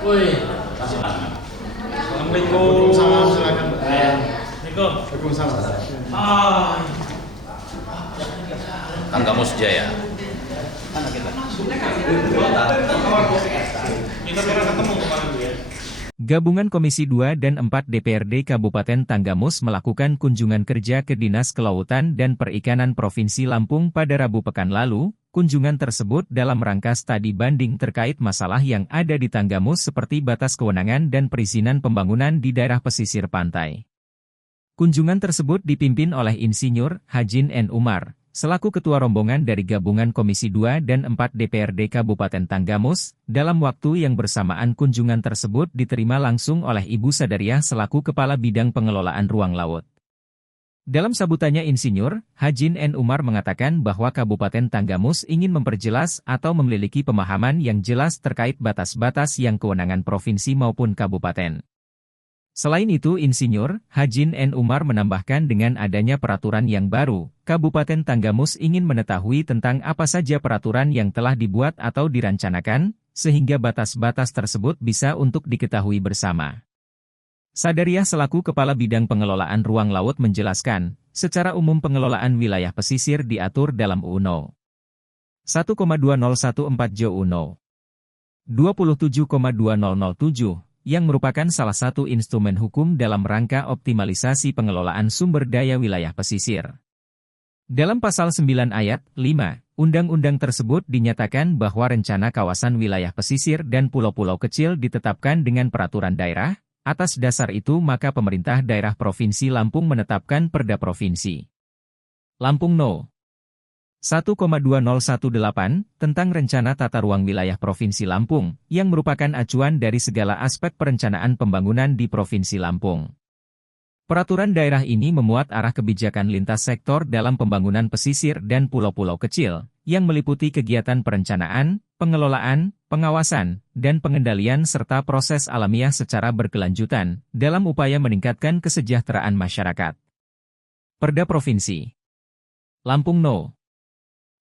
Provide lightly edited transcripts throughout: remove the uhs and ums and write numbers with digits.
Woi, Assalamualaikum. salam silakan. Assalamualaikum. Waalaikumsalam. Ah, Tanggamus Jaya. kita pernah ketemu kemarin ya. Gabungan Komisi 2 dan 4 DPRD Kabupaten Tanggamus melakukan kunjungan kerja ke Dinas Kelautan dan Perikanan Provinsi Lampung pada Rabu pekan lalu. Kunjungan tersebut dalam rangka studi banding terkait masalah yang ada di Tanggamus seperti batas kewenangan dan perizinan pembangunan di daerah pesisir pantai. Kunjungan tersebut dipimpin oleh Insinyur Hajin N. Umar, selaku Ketua Rombongan dari Gabungan Komisi 2 dan 4 DPRD Kabupaten Tanggamus. Dalam waktu yang bersamaan kunjungan tersebut diterima langsung oleh Ibu Sadariah selaku Kepala Bidang Pengelolaan Ruang Laut. Dalam sambutannya Insinyur Hajin N. Umar mengatakan bahwa Kabupaten Tanggamus ingin memperjelas atau memiliki pemahaman yang jelas terkait batas-batas yang kewenangan provinsi maupun kabupaten. Selain itu Insinyur Hajin N. Umar menambahkan dengan adanya peraturan yang baru, Kabupaten Tanggamus ingin mengetahui tentang apa saja peraturan yang telah dibuat atau dirancanakan, sehingga batas-batas tersebut bisa untuk diketahui bersama. Sadariah selaku Kepala Bidang Pengelolaan Ruang Laut menjelaskan, secara umum pengelolaan wilayah pesisir diatur dalam UU No. 1,2014 Jo No. 27,2007, yang merupakan salah satu instrumen hukum dalam rangka optimalisasi pengelolaan sumber daya wilayah pesisir. Dalam pasal 9 ayat 5, undang-undang tersebut dinyatakan bahwa rencana kawasan wilayah pesisir dan pulau-pulau kecil ditetapkan dengan peraturan daerah. Atas dasar itu maka pemerintah daerah Provinsi Lampung menetapkan Perda Provinsi Lampung No. 1,2018 tentang Rencana Tata Ruang Wilayah Provinsi Lampung, yang merupakan acuan dari segala aspek perencanaan pembangunan di Provinsi Lampung. Peraturan daerah ini memuat arah kebijakan lintas sektor dalam pembangunan pesisir dan pulau-pulau kecil, yang meliputi kegiatan perencanaan, pengelolaan, pengawasan, dan pengendalian serta proses alamiah secara berkelanjutan, dalam upaya meningkatkan kesejahteraan masyarakat. Perda Provinsi Lampung No.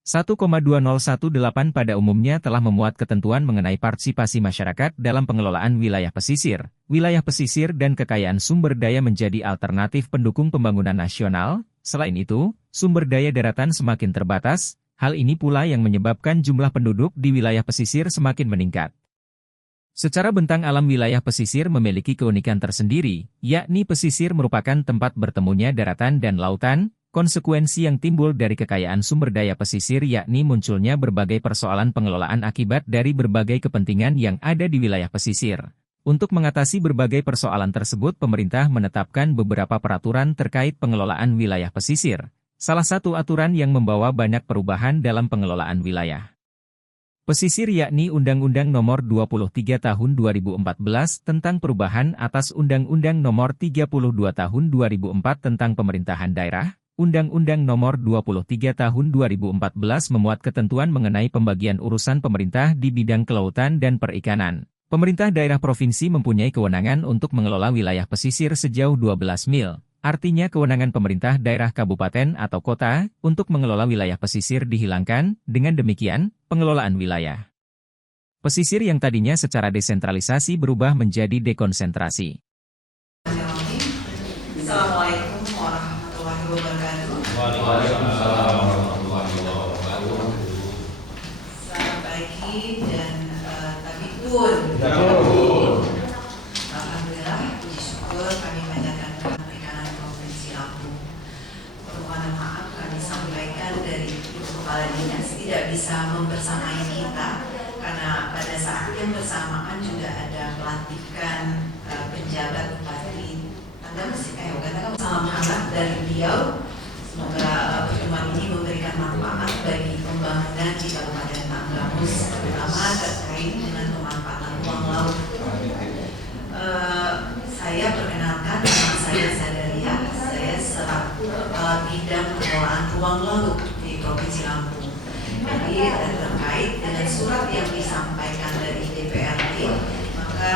1,2018 pada umumnya telah memuat ketentuan mengenai partisipasi masyarakat dalam pengelolaan wilayah pesisir dan kekayaan sumber daya menjadi alternatif pendukung pembangunan nasional. Selain itu, sumber daya daratan semakin terbatas, hal ini pula yang menyebabkan jumlah penduduk di wilayah pesisir semakin meningkat. Secara bentang alam wilayah pesisir memiliki keunikan tersendiri, yakni pesisir merupakan tempat bertemunya daratan dan lautan. Konsekuensi yang timbul dari kekayaan sumber daya pesisir yakni munculnya berbagai persoalan pengelolaan akibat dari berbagai kepentingan yang ada di wilayah pesisir. Untuk mengatasi berbagai persoalan tersebut pemerintah menetapkan beberapa peraturan terkait pengelolaan wilayah pesisir. Salah satu aturan yang membawa banyak perubahan dalam pengelolaan wilayah pesisir yakni Undang-Undang Nomor 23 Tahun 2014 tentang perubahan atas Undang-Undang Nomor 32 Tahun 2004 tentang pemerintahan daerah. Undang-Undang Nomor 23 Tahun 2014 memuat ketentuan mengenai pembagian urusan pemerintah di bidang kelautan dan perikanan. Pemerintah daerah provinsi mempunyai kewenangan untuk mengelola wilayah pesisir sejauh 12 mil. Artinya kewenangan pemerintah daerah kabupaten atau kota untuk mengelola wilayah pesisir dihilangkan. Dengan demikian, pengelolaan wilayah pesisir yang tadinya secara desentralisasi berubah menjadi dekonsentrasi. Assalamualaikum warahmatullahi wabarakatuh. Waalaikumsalam warahmatullahi wabarakatuh. Selamat pagi dan tabikun. Alhamdulillah, puji syukur kami panjatkan kepada Perikanan Provinsi Lampung. Permohonan maaf kami sampaikan dari Ibu Kepala Dinas tidak bisa membersamai kita karena pada saat yang bersamaan juga ada pelantikan penjabat Bupati Tanggamus. Salam hangat dari beliau. Semoga pertemuan ini memberikan manfaat bagi pembangunan di Kabupaten Tanggamus, terutama terkait dengan pemanfaatan ruang laut. Saya perkenalkan, nama saya Sadariah. Saya selaku Kepala Bidang Pengelolaan Ruang Laut di Provinsi Lampung. Jadi terkait dengan surat yang disampaikan dari DPRD, maka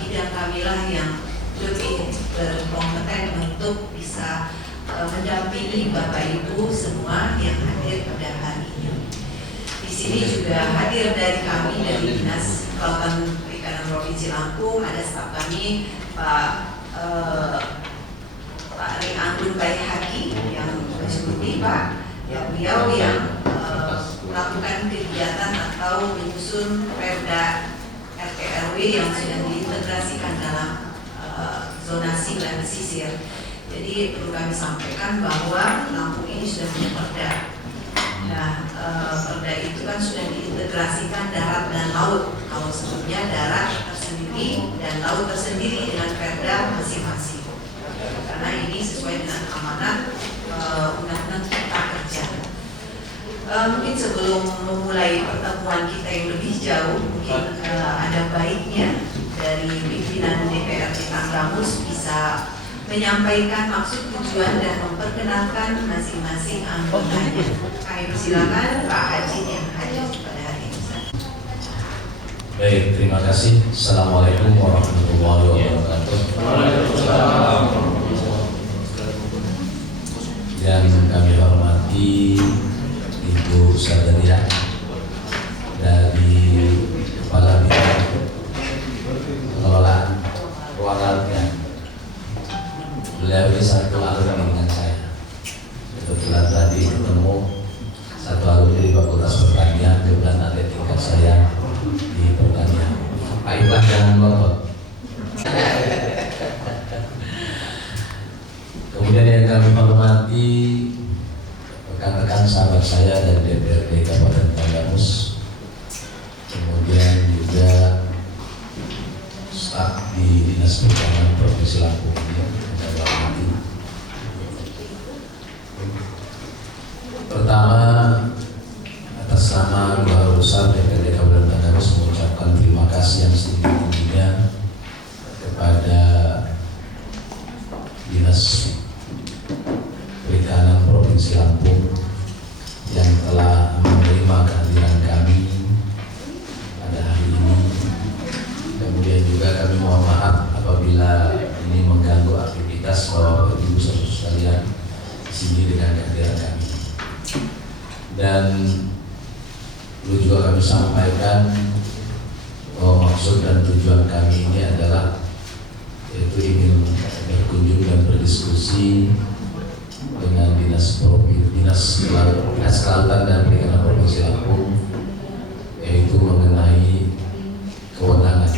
bidang kamilah yang lebih berkompeten untuk bisa mendampingi Bapak Ibu semua yang hadir pada hari ini. Di sini juga hadir dari kami dari Dinas Kelautan Perikanan Provinsi Provinsi Lampung, ada staf kami Pak Ri Anggun Baihaki yang mengikuti Pak, ya beliau yang melakukan kegiatan atau menyusun perda RT RW yang sudah diintegrasikan dalam zonasi wilayah pesisir. Jadi perlu kami sampaikan bahwa Lampung ini sudah punya perda. Nah, perda itu kan sudah diintegrasikan darat dan laut. Kalau sebelumnya darat tersendiri dan laut tersendiri dengan perda masing-masing. Karena ini sesuai dengan amanat Undang-Undang Cipta Kerja. Mungkin sebelum memulai pertemuan kita yang lebih jauh, mungkin ada baiknya dari pimpinan DPRD Tanggamus bisa menyampaikan maksud tujuan dan memperkenalkan masing-masing anggotanya. Kami persilakan Pak Haji yang hadir pada hari ini. Baik, terima kasih. Assalamualaikum warahmatullahi wabarakatuh. Yang kami hormati Ibu Sadaria dari Kepala Bidang Pengelolaan Keuangan. Beliau ini satu alumni dengan saya. Kebetulan tadi ketemu satu alumni di Fakultas Pertanian, kemudian ada tingkat saya di pertanian. Pak Iwan jangan ngotot. Kemudian yang kami hormati rekan-rekan sahabat saya dari DPRD Kabupaten Tanggamus, kemudian juga staf di Dinas Pertanian Provinsi Lampung ini. Pertama, atas nama Keluarga Besar DPRD Kabupaten Tanggamus mengucapkan terima kasih yang setinggi-tingginya kepada Dinas Perikanan Provinsi Lampung yang telah menerima kehadiran kami pada hari ini. Kemudian juga kami mohon maaf apabila ini mengganggu aktivitas Bapak Ibu saudara sekalian di sini dengan kehadiran kami. Dan perlu juga kami sampaikan bahwa maksud dan tujuan kami ini adalah yaitu ingin berkunjung dan berdiskusi dengan Dinas Kelautan dan Perikanan Provinsi Lampung, yaitu mengenai kewenangan,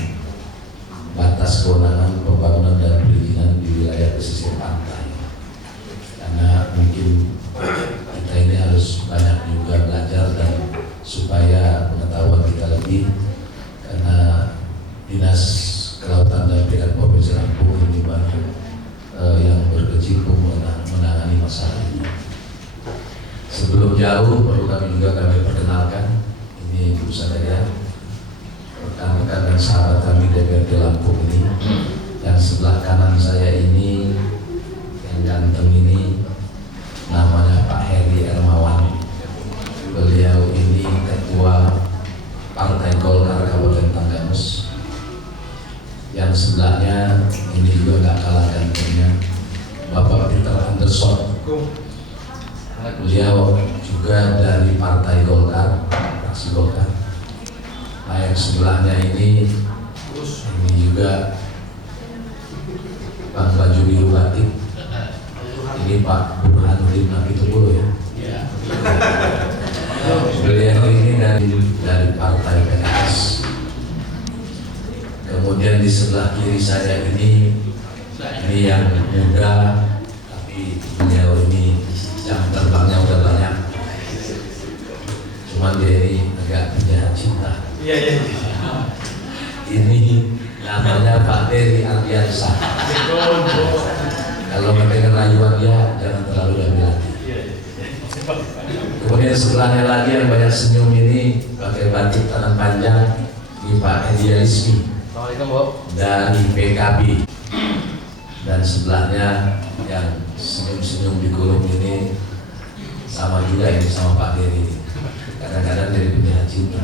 batas kewenangan pembangunan dan perizinan di wilayah pesisir pantai. Karena mungkin kita ini harus banyak juga belajar dan supaya pengetahuan kita lebih, karena Dinas Kelautan dan Perikanan Provinsi Lampung ini banyak yang berkecimpung menangani masalah ini. Sebelum jauh perlu kami perkenalkan, ini Ibu Sadaria, rekan-rekan dan sahabat kami DPRD Lampung ini. Yang sebelah kanan saya ini, yang ganteng ini, namanya Pak Heri Ermawan. Beliau ini Ketua Partai Golkar Kabupaten Tanggamus. Yang sebelahnya ini juga gak kalah gantengnya, Bapak Peter Anderson. Beliau juga dari Partai Golkar, fraksi Golkar. Nah, yang sebelahnya ini juga Bang Baju Biru Batik. Ini Pak Burhanuddin Napitupulu ya. Beliau ini dari Partai PKS. Kemudian di sebelah kiri saya ini yang muda, tapi beliau ini jam terbangnya udah banyak. Cuma dia ini agak penjahat cinta. Iya. Ini namanya Pak Dery Ardiansyah. Kalau mendengar rayuan dia jangan terlalu hati-hati. Kemudian sebelahnya lagi yang banyak senyum ini pakai batik tangan panjang, ini Pak Edi Rizky dari PKB. Dan sebelahnya yang senyum-senyum di kolom ini sama juga ini sama Pak Dery. Kadang-kadang dari penjahat cinta.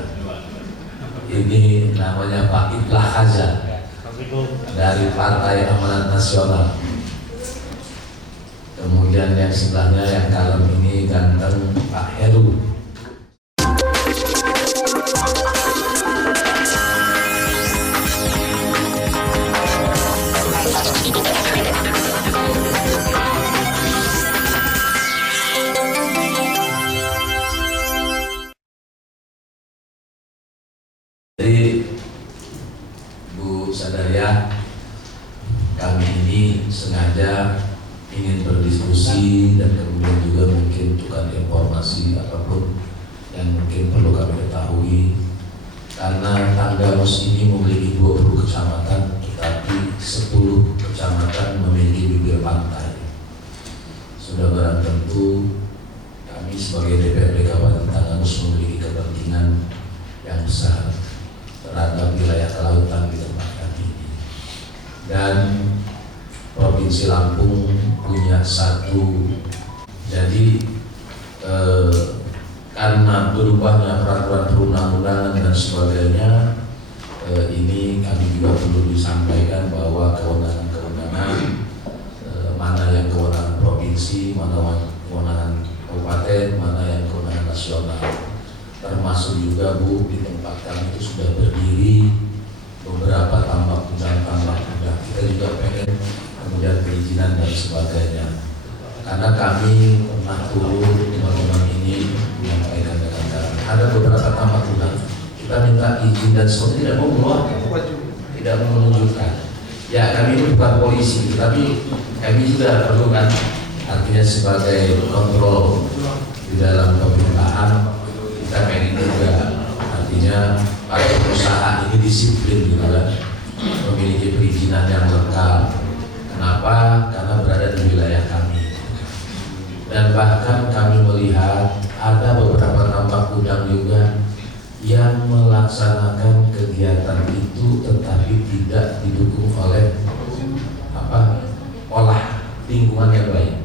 Ini namanya Pak Iblah Haza dari Partai Amanat Nasional. Kemudian yang sebelahnya yang kalem ini ganteng Pak Heru. Sadaya, kami ini sengaja ingin berdiskusi dan kemudian juga mungkin tukar informasi apapun yang mungkin perlu kami ketahui, karena Tanggamus ini memiliki 20 kecamatan, tetapi 10 kecamatan memiliki bibir pantai. Sudah barang tentu kami sebagai DPRD Kabupaten Tanggamus memiliki kepentingan yang besar terhadap wilayah kelautan di tempat kami ini. Dan Provinsi Lampung punya satu, jadi karena berubahnya peraturan perundang-undangan dan sebagainya, ini kami juga perlu disampaikan bahwa kewenangan-kewenangan mana yang kewenangan provinsi, mana kewenangan kabupaten, mana yang kewenangan nasional, termasuk juga Bu, di tempat kami itu sudah berdiri beberapa tambak udang. Kita juga pengen kemudian perizinan dan sebagainya, karena kami pernah turun teman-teman ini menyampaikan dengan ada beberapa tambak udang kita minta izin dan semua tidak mau keluar, tidak mau menunjukkan. Ya, kami ini bukan polisi, tapi kami juga perlu kan, artinya sebagai kontrol di dalam pemerintahan, kita pengen juga artinya para perusahaan ini disiplin gitu kan, memiliki perizinan yang lengkap. Kenapa? Karena berada di wilayah kami. Dan bahkan kami melihat ada beberapa tambak udang juga yang melaksanakan kegiatan itu tetapi tidak didukung oleh olah lingkungan yang baik.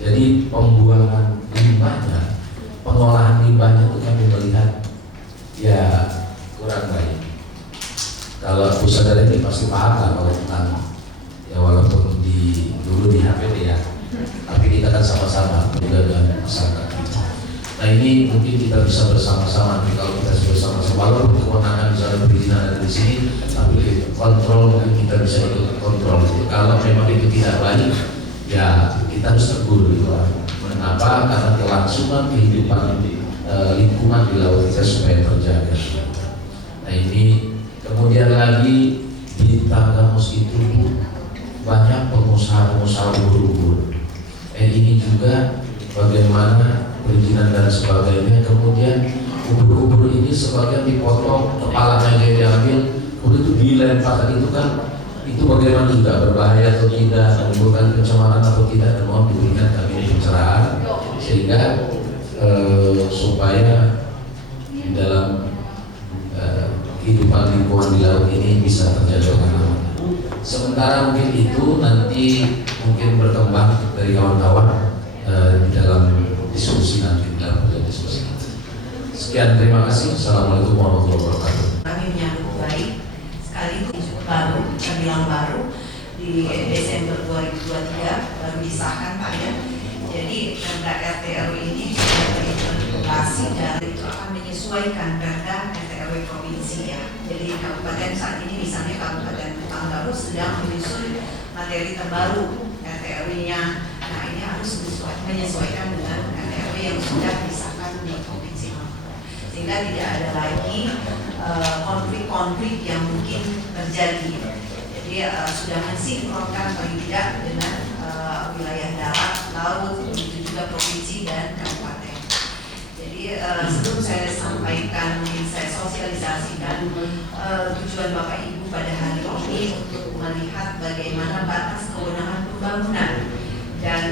Jadi pembuangan limbahnya, pengolahan limbahnya itu kami melihat ya kurang baik. Kalau pusat dari ini pasti paham lah kalau tentang, ya walaupun dulu di HPD ya, tapi kita kan sama-sama juga dengan masyarakat kita. Nah ini mungkin kita bisa bersama-sama, nanti kalau kita bersama-sama, walaupun kewenangan misalnya perizinan ada di sini, tapi kontrol mungkin kita bisa ikut kontrol itu. Kalau memang itu tidak baik, ya kita harus tegur gitu. Kenapa? Karena kelangsungan kehidupan lingkungan di laut kita supaya terjaga. Nah ini kemudian lagi di Tanggamus itu banyak pengusaha-pengusaha ubur-ubur. Ini juga bagaimana perizinan dan sebagainya. Kemudian ubur-ubur ini sebagian dipotong, kepalanya diambil, kemudian itu dilempar. Itu kan, itu bagaimana juga berbahaya atau tidak, menimbulkan pencemaran atau tidak, dan mohon diberikan kami pencerahan sehingga supaya di dalam kehidupan lingkungan di laut ini bisa terjaga dengan aman. Sementara mungkin itu nanti mungkin berkembang dari kawan-kawan di dalam diskusi nanti, dalam diskusi. Sekian, terima kasih. Assalamualaikum warahmatullahi wabarakatuh. Kami menyambut baik sekaligus baru, terbilang baru di Desember 2023 baru disahkan Pak ya. Jadi Perda RT RW ini sudah terintegrasi dan itu akan menyesuaikan Perda RT RW provinsi ya. Jadi kabupaten saat ini misalnya Kabupaten Tanggamus sedang menyusun materi terbaru RT RW-nya. Nah ini harus menyesuaikan dengan RT RW yang sudah disahkan di provinsi Lampung, sehingga tidak ada lagi konflik-konflik yang mungkin terjadi. Jadi sudah mensinkronkan paling tidak dengan wilayah darat, laut, begitu juga provinsi dan kabupaten. Jadi sebelum saya sampaikan, mungkin saya sosialisasikan tujuan Bapak Ibu pada hari ini untuk melihat bagaimana batas kewenangan pembangunan dan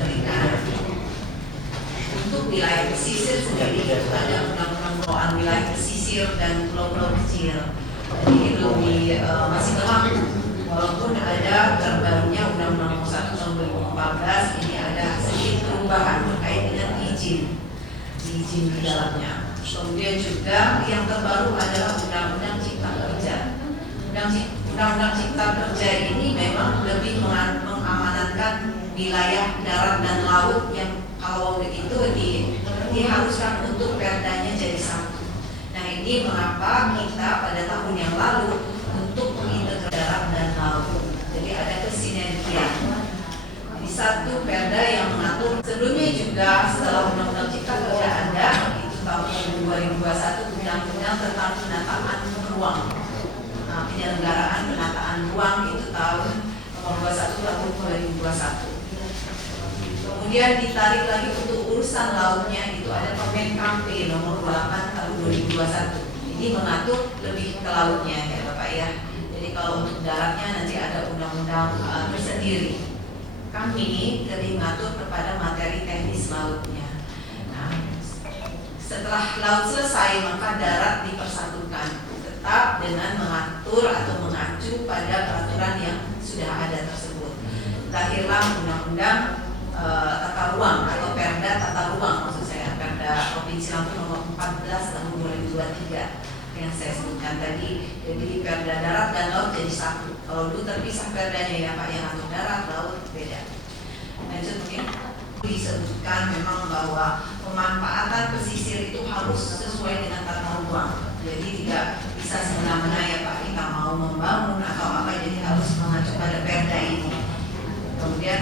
perikanan. Untuk wilayah pesisir sendiri ada undang-undang pengelolaan wilayah pesisir dan pulau-pulau kecil. Ini belum masih berlaku. Walaupun ada terbarunya Undang-Undang 1 tahun 2014, ini ada sedikit perubahan terkait dengan izin di dalamnya. Kemudian juga yang terbaru adalah Undang-Undang Cipta Kerja. Undang-Undang Cipta Kerja ini memang lebih mengamanatkan wilayah darat dan laut yang kalau itu diharuskan untuk perdanya jadi satu. Nah ini mengapa kita pada tahun yang lalu untuk mengintegrasi darat dan laut. Jadi ada kesinergian. Di satu perda yang mengatur. Sebelumnya juga setelah Undang-Undang Cipta Kerja ada, itu tahun 2021 Undang-Undang tentang penataan ruang penyelenggaraan pemetaan ruang itu tahun nomor 21 tahun 2021. Kemudian ditarik lagi untuk urusan lautnya itu ada Permen KP nomor 28 tahun 2021. Ini mengatur lebih ke lautnya ya Bapak ya. Jadi kalau untuk daratnya nanti ada undang-undang tersendiri. Kami lebih mengatur kepada materi teknis lautnya. Nah, setelah laut selesai maka darat dipersatukan, tetap dengan mengatur atau mengacu pada peraturan yang sudah ada tersebut. Lahirlah undang-undang tata ruang atau Perda tata ruang, maksud saya Perda Provinsi Lampung nomor 14 tahun 2023 yang saya sebutkan tadi. Jadi Perda darat dan laut jadi satu. Kalau dulu terpisah perdanya ya Pak, yang atur darat, laut beda. Lanjut mungkin disebutkan memang bahwa pemanfaatan pesisir itu harus sesuai dengan tata ruang. Jadi tidak bisa semena-mena ya Pak, kita mau membangun atau apa, jadi harus mengacu pada perda ini. Kemudian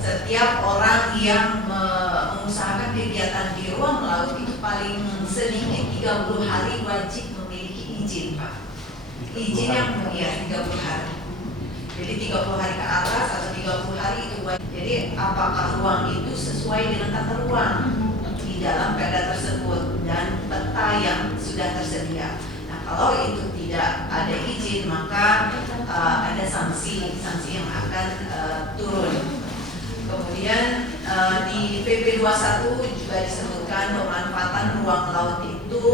setiap orang yang mengusahakan kegiatan di ruang laut itu paling sedikit 30 hari wajib memiliki izin Pak. Izin yang 30 hari. Jadi 30 hari ke atas atau 30 hari itu wajib. Jadi apakah ruang itu sesuai dengan tata ruang di dalam perda tersebut dan peta yang sudah tersedia. Nah kalau itu tidak ada izin maka ada sanksi yang akan turun. Kemudian di PP 21 juga disebutkan pemanfaatan ruang laut itu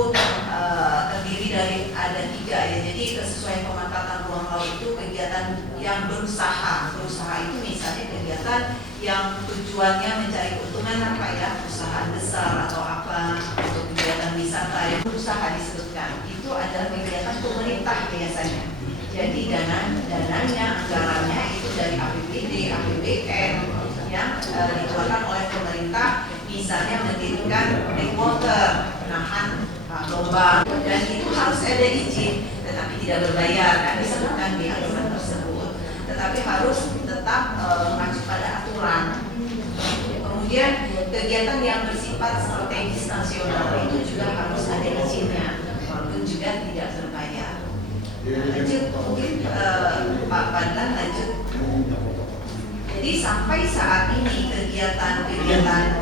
terdiri dari ada 3 ya. Jadi kesesuaian pemanfaatan ruang laut itu kegiatan yang berusaha itu misalnya kegiatan yang tujuannya mencari keuntungan apa ya, perusahaan besar atau apa, untuk kegiatan wisata yang berusaha disebutkan itu adalah kegiatan pemerintah biasanya. Jadi dananya, anggarannya itu dari APBD, APBN yang dikeluarkan oleh pemerintah, misalnya mendirikan backwater, menahan lomba, dan itu harus ada izin, tetapi tidak berbayar, kan disebutkan di aturan tersebut, tetapi harus tetap mengacu pada aturan. Kemudian kegiatan yang bersifat strategis nasional itu juga harus ada izinnya, walaupun juga tidak berbayar. Lanjut mungkin Pak Bandan lanjut. Jadi sampai saat ini kegiatan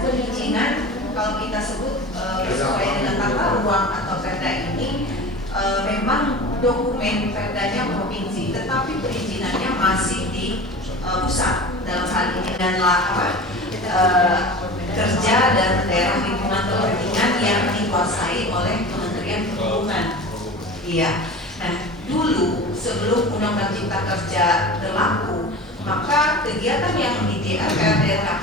perizinan kalau kita sebut sesuai dengan tata ruang atau perda ini memang dokumen perdanya provinsi, tetapi perizinannya masih di pusat dalam hal ini dan kerja dan daerah lingkungan kepentingan yang dikuasai oleh Kementerian Perhubungan. Iya. Nah dulu sebelum Undang-Undang Cipta Kerja berlaku, maka kegiatan yang di DRK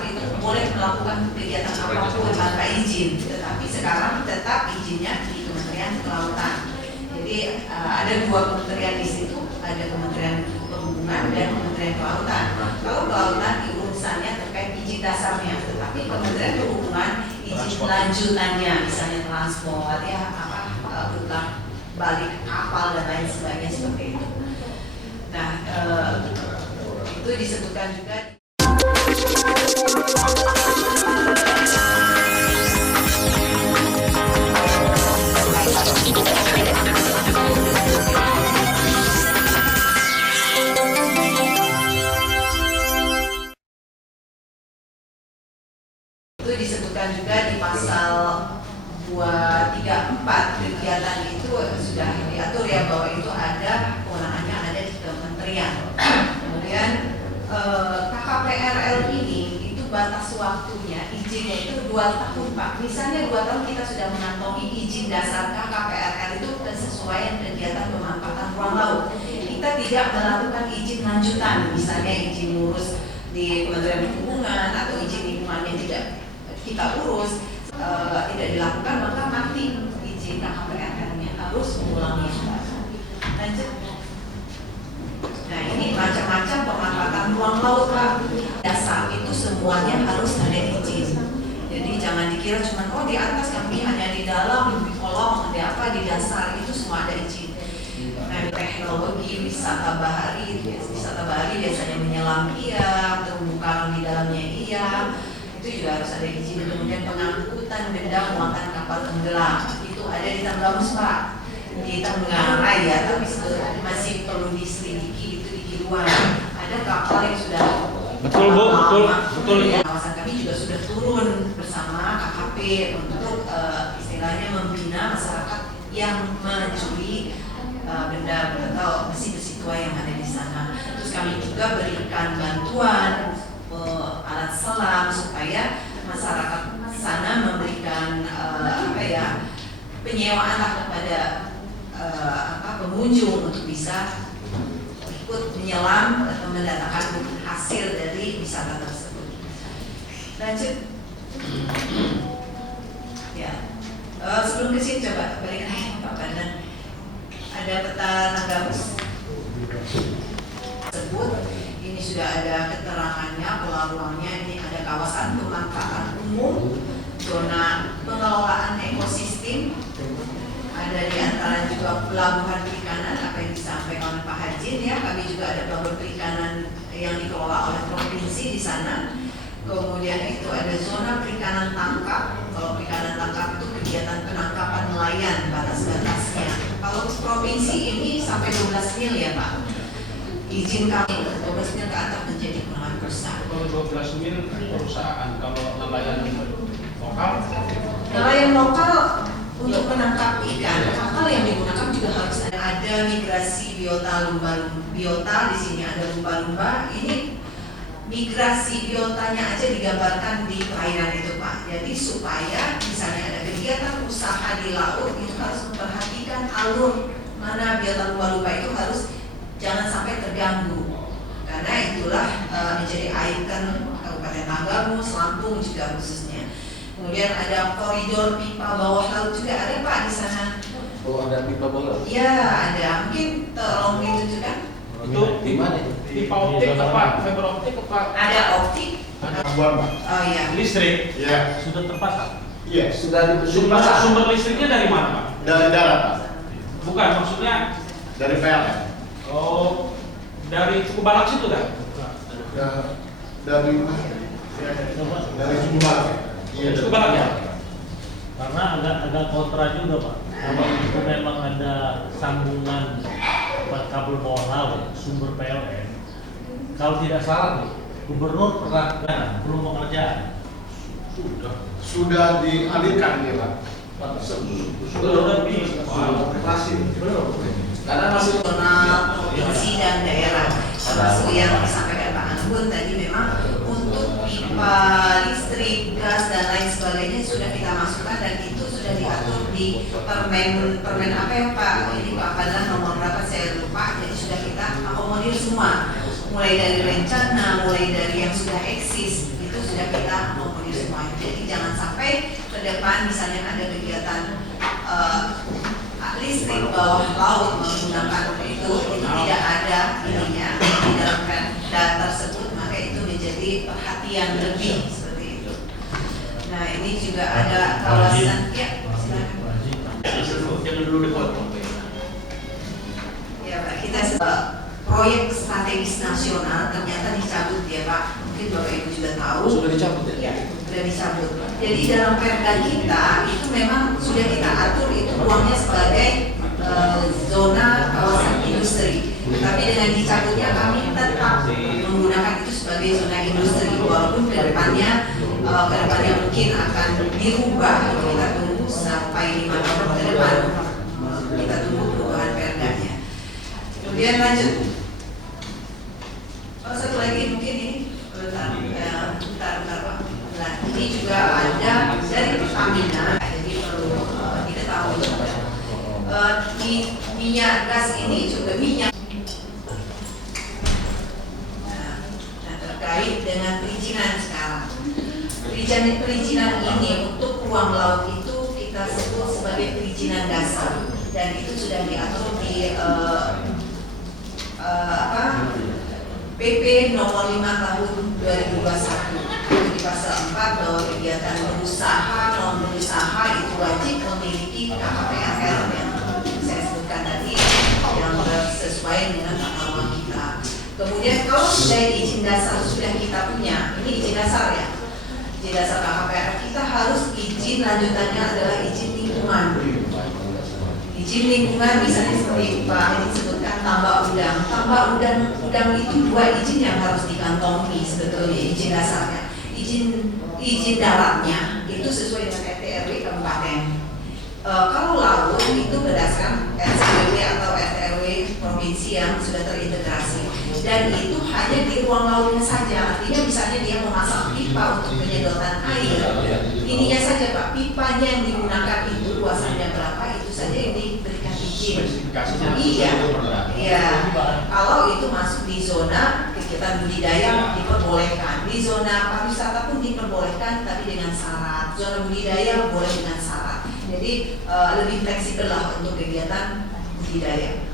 itu boleh melakukan kegiatan apapun tanpa izin, tetapi sekarang tetap izinnya di Kementerian Kelautan. Jadi ada 2 kementerian di situ, ada Kementerian Perhubungan dan Kementerian Kelautan. Kalau Kelautan urusannya terkait izin dasarnya, tetapi Kementerian Perhubungan izin lanjutannya, misalnya transport ya putar balik kapal dan lain sebagainya seperti itu. Nah itu disebutkan juga. Itu disebutkan juga di pasal 234 kegiatan itu sudah diatur ya bahwa itu ada kewenangannya ada di kementerian. Kemudian KKPRL ini itu batas waktunya izinnya itu 2 tahun Pak. Misalnya 2 tahun kita sudah mengantongi izin dasar KKPRL itu kesesuaian kegiatan pemanfaatan ruang laut. Kita tidak melakukan izin lanjutan, misalnya izin ngurus di Kementerian Perhubungan atau izin lingkungannya tidak kita urus, tidak dilakukan, maka nanti izin KKPRL-nya harus mengulangi. Lanjut. Nah ini macam-macam pemanfaatan ruang laut Pak. Dasar itu semuanya harus ada izin. Jadi jangan dikira cuma di atas kami hanya di dalam, di kolong, di apa di dasar itu semua ada izin. Nah teknologi wisata bahari biasanya menyelam iya, terumbu karang di dalamnya iya. Itu juga harus ada izin. Kemudian pengangkutan benda muatan kapal tenggelam itu ada di Tanggamus Pak. di Tenggara ya, tapi masih perlu diselidiki itu di Kiluan. Ada kapal yang sudah Betul Bu, betul. Kawasan kami juga sudah turun bersama KKP untuk istilahnya membina masyarakat yang mencuri benda atau besi-besi tua yang ada di sana. Terus kami juga berikan bantuan alat selam supaya masyarakat sana memberikan penyewaan lah kepada pengunjung untuk bisa ikut menyelam atau mendatangkan hasil dari wisata tersebut. Lanjut. Ya. Sebelum ke sini coba balik lagi Pak Badan. Ada peta Tanggamus tersebut. Ini sudah ada keterangannya, pelaluannya. Ini ada kawasan pemanfaatan umum, zona pengelolaan ekosistem. Ada di antara juga pelabuhan perikanan, apa yang disampaikan oleh Pak Hajin ya. Kami juga ada pelabuhan perikanan yang dikelola oleh provinsi di sana. Kemudian itu ada zona perikanan tangkap. Kalau perikanan tangkap itu kegiatan penangkapan nelayan, batas-batasnya. Kalau provinsi ini sampai 12 mil ya Pak. Izin kami 12 mil ke atas menjadi pengelolaan besar. Kalau 12 mil perusahaan, kalau nelayan lokal? Nelayan lokal untuk menangkap ikan, kapal yang digunakan juga harus ada migrasi biota lumba-lumba. Biota di sini ada lumba-lumba. Ini migrasi biotanya aja digambarkan di perairan itu Pak. Jadi supaya misalnya ada kegiatan usaha di laut itu harus memperhatikan alur mana biota lumba-lumba itu harus jangan sampai terganggu. Karena itulah menjadi ikon Kabupaten Tanggamus, Lampung juga khususnya. Kemudian ada koridor pipa bawah laut juga ada Pak di sana. Oh, ada pipa bawah? Iya ada, mungkin tolong ditunjukkan. Itu di mana itu? Pipa optik apa? Fiber optik apa? Ada optik. Ada Pak. Oh iya. Listrik? Ya, Sudah terpasang? iya. Sudah Sumber listriknya dari mana Pak? Dari darat, Pak. Bukan, maksudnya? Dari PLN. Oh, dari Cukup Balak situ kan? Dari Sumbar. Iya, Cukup Balak ya? Karena agak kontra juga Pak. Kalau itu memang ada sambungan kabel bawah laut sumber PLN. Kalau tidak salah nih, gubernur pernah belum pengerjaan. Sudah dialihkan ya Pak. Belum Operasi. Karena masih Zona provinsi dan daerah termasuk yang disampaikan Pak Anggun tadi memang untuk pipa listrik, gas dan lain sebagainya sudah kita masukkan dan itu sudah diatur di permen apa ya Pak? Ini Pak Badan nomor berapa saya lupa. Jadi sudah kita akomodir semua, mulai dari rencana, mulai dari yang sudah eksis itu sudah kita akomodir semua. Jadi jangan sampai ke depan misalnya ada kegiatan listrik bawah laut menggunakan itu tidak ada ininya di dalam perda tersebut, maka itu menjadi perhatian lebih seperti itu. Nah ini juga ada kawasan ya silakan. Jangan dulu dipotong. Ya Pak, kita proyek strategis nasional ternyata dicabut ya Pak. Mungkin Bapak Ibu juga tahu. sudah dicabut ya? Ya, sudah dicabut. Jadi dalam perda kita itu memang sudah kita atur itu ruangnya sebagai zona kawasan industri. Tapi dengan dicabutnya kami tetap menggunakan itu sebagai zona industri walaupun kedepannya mungkin akan dirubah. Kita tunggu sampai 5 tahun ke depan. Kita tunggu perubahan perdanya. Kemudian lanjut. Satu lagi mungkin ini bentar Pak. Nah, ini juga ada dari Pertamina, jadi perlu diketahui. Minyak gas ini juga minyak. Nah, terkait dengan perizinan sekarang. Perizinan ini untuk ruang laut itu kita sebut sebagai perizinan dasar dan itu sudah diatur di PP nomor 5 tahun 2021 di pasal 4 bahwa kegiatan berusaha non berusaha itu wajib memiliki KKPRL yang saya sebutkan tadi yang sesuai dengan tata ruang kita. Kemudian kalau sudah izin dasar sudah kita punya, ini izin dasar ya, izin dasar KKPRL kita harus izin lanjutannya adalah izin lingkungan. Izin lingkungan misalnya seperti Pak ini sebutkan tambak udang itu 2 izin yang harus dikantongi sebetulnya izin dasarnya. Izin daratnya itu sesuai dengan RT RW kabupaten. Kalau laut itu berdasarkan RCW atau RT RW provinsi yang sudah terintegrasi, dan itu hanya di ruang lautnya saja. Artinya misalnya dia memasang pipa untuk penyedotan air, ininya saja Pak, pipanya yang digunakan itu luasannya berapa, itu saja yang diberikan izin. Spesifikasinya Iya. Kalau itu masuk di zona kegiatan budidaya diperbolehkan, di zona pariwisata pun diperbolehkan, tapi dengan syarat. Zona budidaya boleh dengan syarat. Jadi lebih fleksibel lah untuk kegiatan budidaya,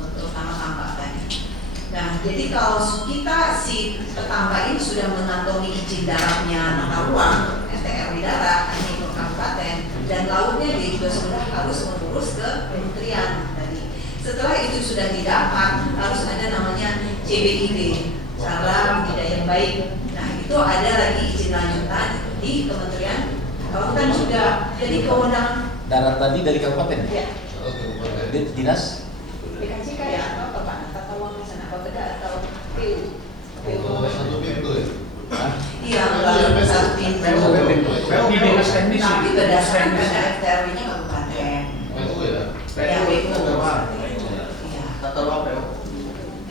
untuk tambak tadi. Nah, jadi kalau kita si petambak ini sudah mengantongi izin daratnya tata ruang RT RW darat ini untuk kabupaten, dan lautnya dia juga sudah harus mengurus ke kementerian tadi. Setelah itu sudah didapat, harus ada namanya CBIB, cara budidaya yang baik. Nah, itu ada lagi izin lanjutan di kementerian. Kabupaten juga, jadi kewenangan Darat tadi dari kabupaten? ya, Dinas? DKCK ya, atau apa Pak, tata ruang di sana, apa beda atau PU? satu pintu ya. Iya, melalui satu pintu. Di dinas teknis. Tapi berdasarkan pada RT/RW-nya kabupaten. Itu ya. Ya, PU. Iya. Tata ruang PU.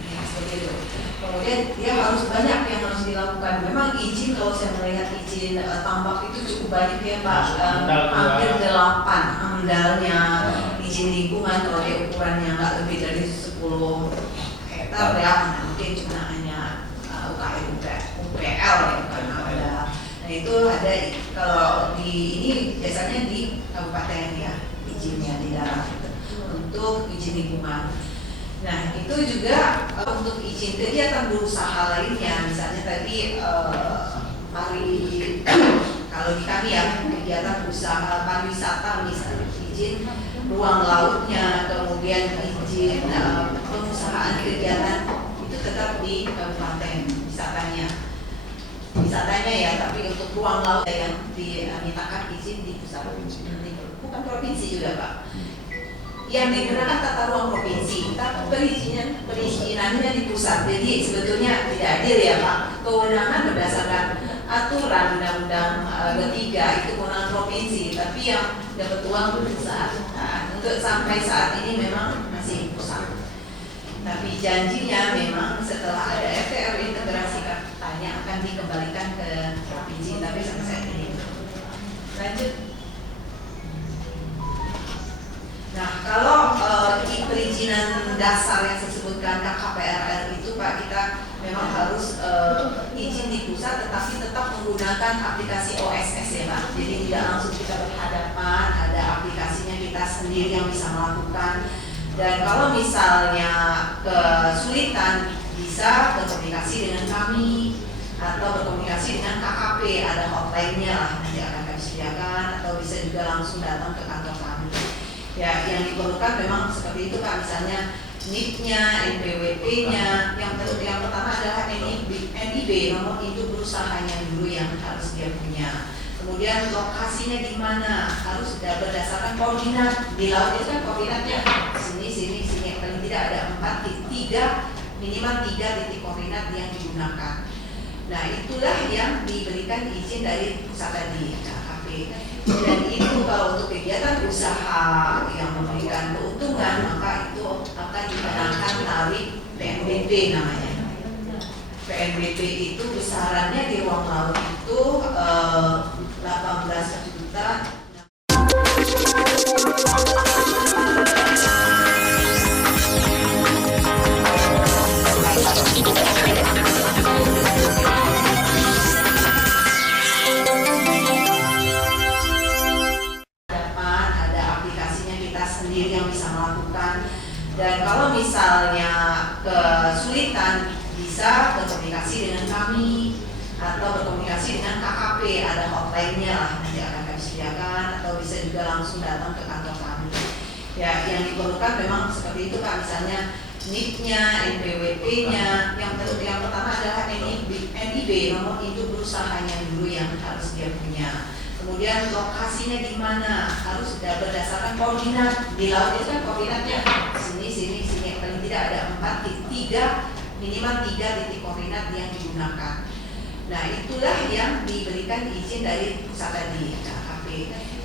Ya, seperti itu. Kemudian dia harus banyak yang harus dilakukan. Memang izin, kalau saya melihat izin tambak itu cukup banyak ya Pak. Hampir 8 amdalnya izin lingkungan, kalau dia ukurannya nggak lebih dari 10 hektar ya, mungkin cuma hanya UKM UPL ya, bukan amdal. Nah itu ada, kalau di ini biasanya di kabupaten ya izinnya di darat itu untuk izin lingkungan. Nah itu juga untuk izin kegiatan berusaha lainnya, misalnya tadi kalau di kami ya kegiatan usaha pariwisata misalnya izin ruang lautnya, kemudian izin pengusahaan kegiatan itu tetap di kabupaten wisatanya ya, tapi untuk ruang laut yang dimintakan izin di pusat, bukan provinsi juga Pak. Yang digunakan tata ruang provinsi, tapi perizinannya di pusat. Jadi sebetulnya tidak adil ya Pak. Kewenangan berdasarkan aturan Undang-Undang 3 itu kewenangan provinsi, tapi yang dapat uang pusat. Nah, untuk sampai saat ini memang masih pusat. Tapi janjinya memang setelah ada RT RW integrasi katanya akan dikembalikan ke provinsi, tapi sampai saat ini. Lanjut. Nah, kalau perizinan dasar yang saya sebutkan KKPRR itu Pak, kita memang harus izin di pusat, tetapi tetap menggunakan aplikasi OSS ya Pak. Jadi tidak langsung kita berhadapan, ada aplikasinya kita sendiri yang bisa melakukan. Dan kalau misalnya kesulitan, bisa berkomunikasi dengan kami atau berkomunikasi dengan KKP, ada hotline-nya lah, nanti akan kami sediakan, atau bisa juga langsung datang ke kantor kami. Ya, yang diperlukan memang seperti itu Pak, misalnya NIP-nya, NPWP-nya. Yang pertama adalah NIB, nomor induk berusahanya dulu yang harus dia punya. Kemudian lokasinya di mana, harus sudah berdasarkan koordinat. Di laut itu kan koordinatnya sini, paling tidak ada 3 minimal 3 titik koordinat yang digunakan. Nah, itulah yang diberikan izin dari pusat tadi, KKP. Dan itu kalau untuk kegiatan usaha yang memberikan keuntungan, maka itu akan dikenakan tarif PNBP namanya. PNBP itu besarannya di ruang laut itu 18 juta. Ada aplikasinya kita sendiri yang bisa melakukan. Dan kalau misalnya kesulitan, bisa berkomunikasi dengan kami atau berkomunikasi dengan KKP, ada hotline-nya lah, nanti akan kami sediakan, atau bisa juga langsung datang ke kantor kami. Ya, yang diperlukan memang seperti itu Pak, misalnya NIP-nya, NPWP-nya. Yang pertama adalah NIB, nomor induk berusahanya dulu yang harus dia punya. kemudian lokasinya di mana harus sudah berdasarkan koordinat. Di laut itu kan koordinatnya sini, paling tidak ada 3 minimal 3 titik koordinat yang digunakan. Nah, itulah yang diberikan izin dari pusat tadi, KKP.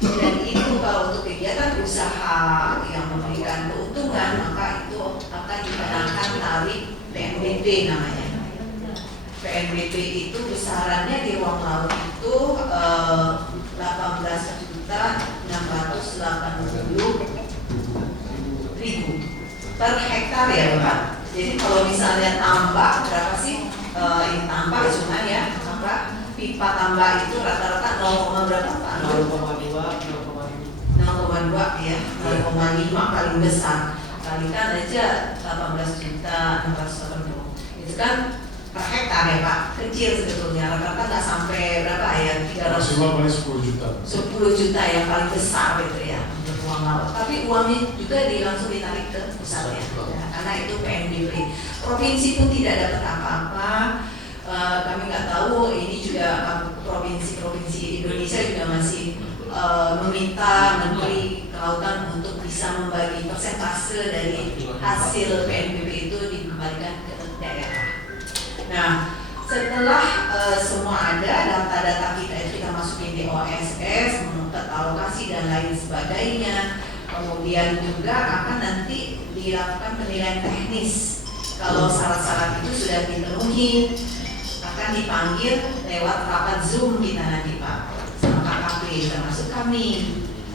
Dan itu kalau untuk kegiatan usaha yang memberikan keuntungan, maka itu akan dikenakan tarif PNBP namanya. PNBP itu besarannya di ruang laut itu 18.680.000 per hektar ya Bapak. Jadi kalau misalnya tambak berapa sih? Ini tambak cuma ya, maka pipa tambak itu rata-rata 0, berapa Pak? 0,2 ya, 0,5 paling besar. Kalikan aja 18.680.000. Itu kan per hektar ya Pak, kecil sebetulnya. Rata-rata nggak sampai berapa ya? 300. Maksimal paling 10 juta. 10 juta yang paling besar itu ya untuk uang laut. Tapi uangnya juga langsung ditarik ke pusat ya, karena itu PNBP. Provinsi pun tidak dapat apa-apa. Kami nggak tahu, ini juga provinsi-provinsi Indonesia juga masih meminta Menteri Kelautan untuk bisa membagi persentase dari hasil PNBP itu dikembalikan ke daerah. Nah, setelah semua ada data-data kita masukin di OSS, mengutat alokasi dan lain sebagainya. Kemudian juga akan nanti dilakukan penilaian teknis. Kalau syarat-syarat itu sudah dipenuhi, akan dipanggil lewat rapat Zoom kita nanti Pak, sama KKP termasuk kami.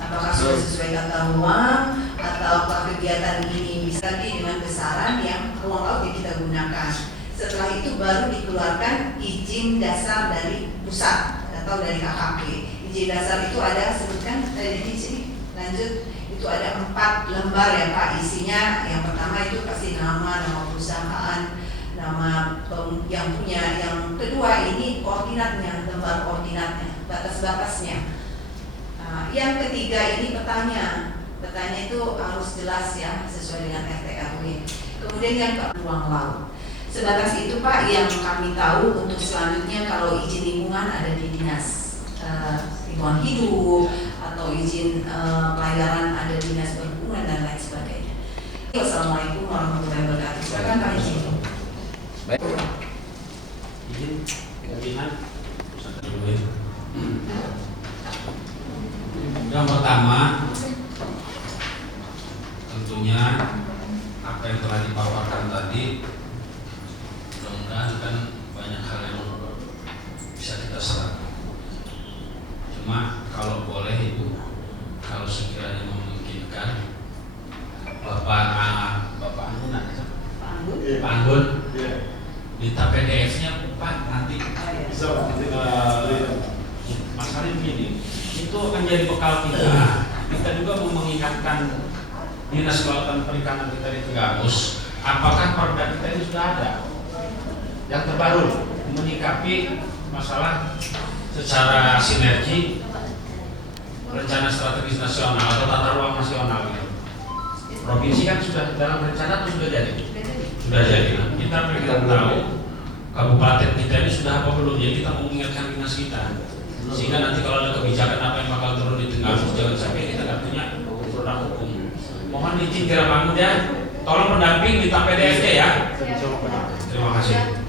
Apakah sudah sesuai tata ruang atau kegiatan ini bisa dengan besaran yang ruang laut yang kita gunakan. Setelah itu baru dikeluarkan izin dasar dari pusat atau dari KKP. Izin dasar itu ada, sebutkan di sini, lanjut, itu ada 4 lembar ya Pak, isinya. Yang pertama itu pasti nama perusahaan, nama yang punya. Yang kedua ini koordinatnya, lembar koordinatnya, batas-batasnya. Yang ketiga ini petanya itu harus jelas ya, sesuai dengan RT RW. Kemudian yang keempat ruang laut. Sebatas itu Pak yang kami tahu. Untuk selanjutnya kalau izin lingkungan ada di dinas lingkungan hidup atau izin pelayaran ada di dinas perhubungan dan lain sebagainya. Wassalamualaikum warahmatullahi wabarakatuh. Silakan Pak izin. Baik. Izin pimpinan pusat RW. Yang pertama, tentunya apa yang telah dipaparkan tadi, mudah-mudahan kan banyak hal yang bisa kita serap. Cuma kalau boleh Ibu, kalau sekiranya memungkinkan, Bapak Anggun, Pak Anggun, minta PDF-nya Pak nanti. Bisa Masalahnya begini, itu akan jadi bekal kita. Kita juga mau mengingatkan Dinas Kelautan Perikanan kita di Tegamus, apakah perda kita ini sudah ada yang terbaru menyikapi masalah secara sinergi rencana strategis nasional atau tata ruang nasional gitu. Provinsi kan sudah dalam rencana atau sudah jadi? Sudah jadi. Nah, kita pengen tahu kabupaten kita ini sudah apa belum, jadi kita mau mengingatkan dinas kita. Sehingga nanti kalau ada kebijakan apa yang bakal turun di tengah, jangan sampai kita nggak punya produk hukum. Mohon izin kira bangun ya, tolong pendamping minta PDF-nya ya. Terima kasih.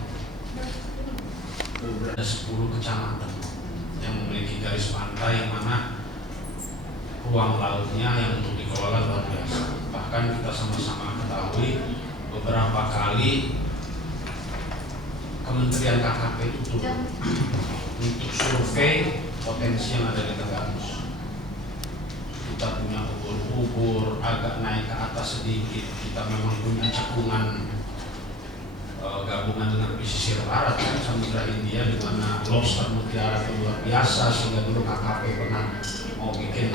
Ada 10 kecamatan yang memiliki garis pantai yang mana ruang lautnya yang untuk dikelola luar biasa. Bahkan kita sama-sama ketahui beberapa kali Kementerian KKP itu turun untuk survei potensi yang ada di Tegamus. Kita punya ubur-ubur, agak naik ke atas sedikit. Kita memang punya cekungan gabungan dengan pesisir barat kan, Samudra India, di mana lobster mutiara itu luar biasa, sehingga dulu KKP pernah mau bikin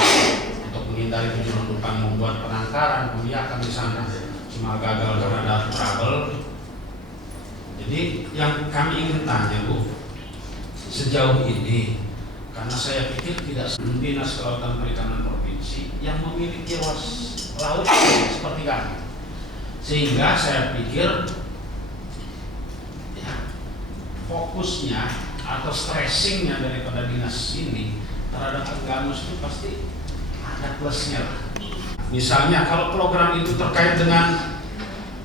untuk menghindari penyelundupan, membuat penangkaran, membiarkan di sana, cuma gagal karena ada trouble. Jadi yang kami ingin tanya Bu, sejauh ini, karena saya pikir tidak Dinas Kelautan Perikanan Provinsi yang memiliki luas laut seperti kami, sehingga saya pikir ya, fokusnya atau stressingnya daripada dinas ini terhadap Tenggamus itu pasti ada plusnya. Misalnya kalau program itu terkait dengan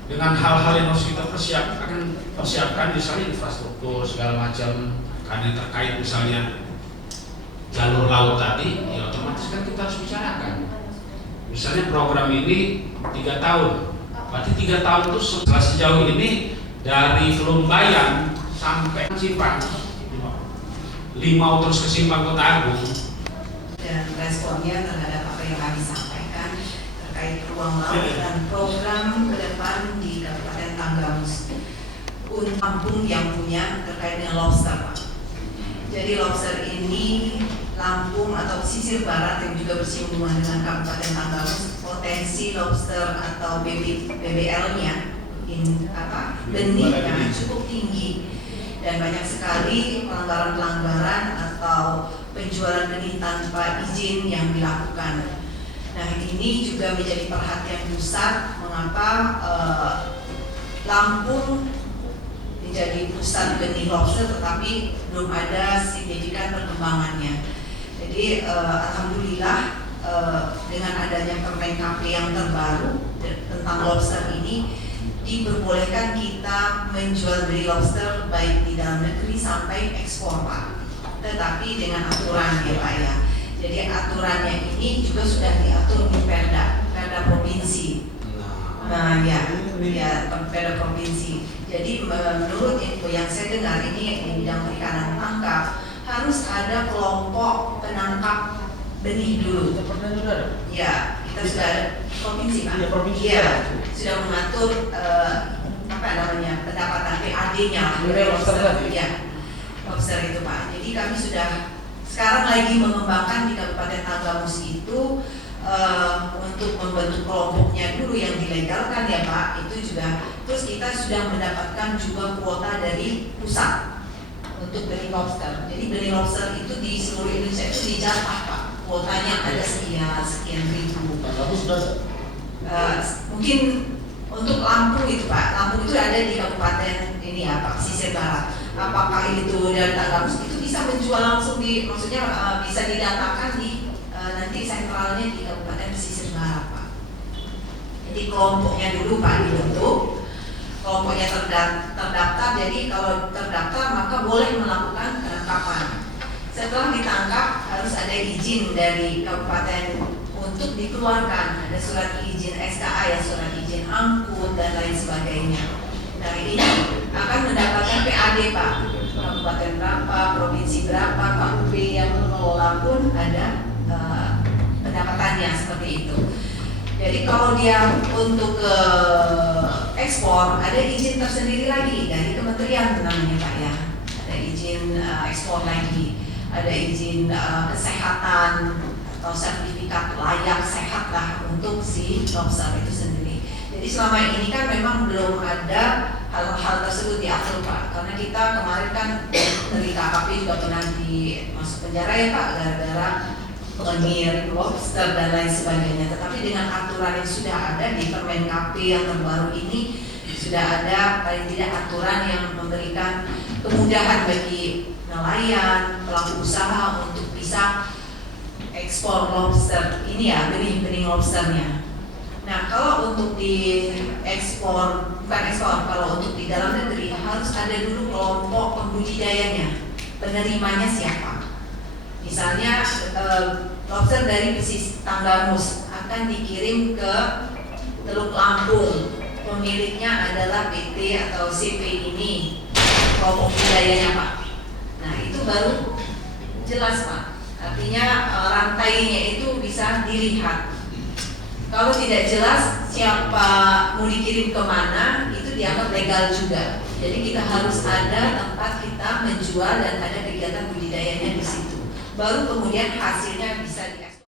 hal-hal yang harus kita persiapkan misalnya infrastruktur segala macam, karena terkait misalnya jalur laut tadi, ya otomatis kan kita harus bicarakan. Misalnya program ini 3 tahun, berarti 3 tahun itu setelah sejauh ini dari Kelumbayan sampai Simpang, Limau terus ke Simpang Kota Agung. Dan responnya terhadap apa yang kami sampaikan terkait ruang laut dan program ke depan di Kabupaten Tanggamus untuk kampung yang punya terkait dengan lobster, Pak. Jadi lobster ini Lampung atau pesisir barat yang juga bersinggungan dengan Kabupaten Tanggamus, potensi lobster atau BBL-nya benihnya cukup tinggi dan banyak sekali pelanggaran-pelanggaran atau penjualan benih tanpa izin yang dilakukan. Nah, ini juga menjadi perhatian pusat mengapa Lampung menjadi pusat benih lobster tetapi belum ada signifikan perkembangannya. Jadi alhamdulillah dengan adanya Permen KP yang terbaru tentang lobster ini diperbolehkan kita menjual beli lobster baik di dalam negeri sampai ekspor, Pak. Tetapi dengan aturan ya, Pak ya. Jadi aturannya ini juga sudah diatur di Perda provinsi. Nah, Perda provinsi. Jadi menurut info yang saya dengar ini di bidang perikanan tangkap harus ada kelompok penangkap benih dulu. Pernah juga ada? Ya, kita sudah ada provinsi, Pak. Iya, provinsi. Iya, sudah mengatur pendapatan PAD-nya. Ya, lobster itu, Pak. Jadi kami sudah sekarang lagi mengembangkan di Kabupaten Tanggamus itu untuk membentuk kelompoknya dulu yang dilegalkan ya, Pak. Itu juga. Terus kita sudah mendapatkan juga kuota dari pusat untuk benih lobster. Jadi benih lobster itu di seluruh Indonesia itu dijatah, Pak. Kuotanya ada sekian ribu. Mungkin untuk Lampung itu, Pak. Lampung itu ada di kabupaten ini ya, Pak, pesisir barat. Apakah itu dari Tanggamus itu bisa menjual langsung maksudnya bisa didatakan di nanti sentralnya di kabupaten pesisir barat, Pak. Jadi kelompoknya dulu, Pak, dibentuk. Kelompoknya terdaftar, jadi kalau terdaftar maka boleh melakukan penangkapan. Setelah ditangkap harus ada izin dari kabupaten untuk dikeluarkan, ada surat izin SKA ya, surat izin angkut dan lain sebagainya. Nah, ini akan mendapatkan PAD, Pak. Kabupaten berapa, provinsi berapa, KUP yang mengelola pun ada pendapatannya seperti itu. Jadi kalau dia untuk ekspor ada izin tersendiri lagi dari kementerian namanya, Pak ya. Ada izin ekspor lagi, ada izin kesehatan atau sertifikat layak sehat lah untuk si lobster itu sendiri. Jadi selama ini kan memang belum ada hal-hal tersebut diatur, Pak. Karena kita kemarin kan dari KKP juga pernah masuk penjara ya, Pak, gara-gara pengirim lobster dan lain sebagainya. Tetapi dengan aturan yang sudah ada di Permen KP yang terbaru ini sudah ada paling tidak aturan yang memberikan kemudahan bagi nelayan, pelaku usaha untuk bisa ekspor lobster ini ya, benih-benih lobsternya. Nah, kalau untuk di ekspor, bukan ekspor, kalau untuk di dalam negeri harus ada dulu kelompok pembudidayanya, penerimanya siapa. Misalnya lobster dari pesisir Tanggamus akan dikirim ke Teluk Lampung, pemiliknya adalah PT atau CP ini, kelompok budidayanya, Pak. Nah, itu baru jelas, Pak. Artinya rantainya itu bisa dilihat. Kalau tidak jelas siapa mau dikirim kemana, itu dianggap legal juga. Jadi kita harus ada tempat kita menjual dan ada kegiatan budidayanya di situ. Baru kemudian hasilnya bisa diekspor.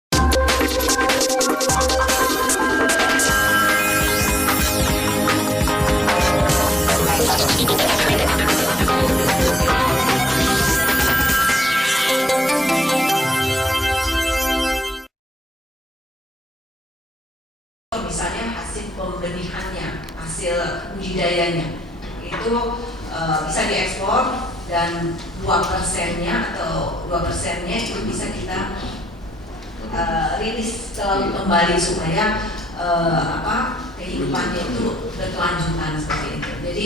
Misalnya hasil pembenihannya, hasil budidayanya itu bisa diekspor dan 2%-nya atau 2%-nya itu bisa kita rilis kembali supaya kehidupannya itu berkelanjutan seperti itu. Jadi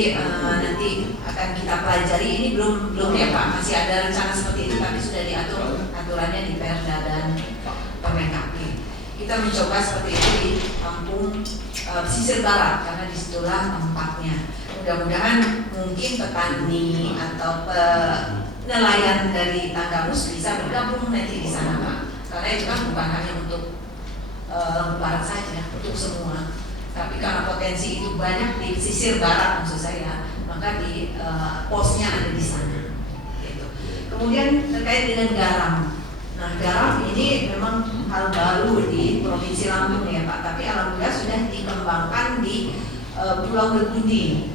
nanti akan kita pelajari, ini belum ya Pak, masih ada rencana seperti itu, tapi sudah diatur aturannya di Perda dan Permendagri. Kita mencoba seperti itu di kampung pesisir barat karena disitulah tempatnya. Mudah-mudahan mungkin petani atau nelayan dari Tanggamus bisa bergabung nanti di sana Pak. Karena itu kan bukan hanya untuk barat saja, untuk semua. Tapi karena potensi itu banyak di pesisir barat maksud saya, maka di posnya ada di sana. Gitu. Kemudian terkait dengan garam. Nah, garam ini memang hal baru di Provinsi Lampung ya Pak, tapi alhamdulillah sudah dikembangkan di Pulau Legundi,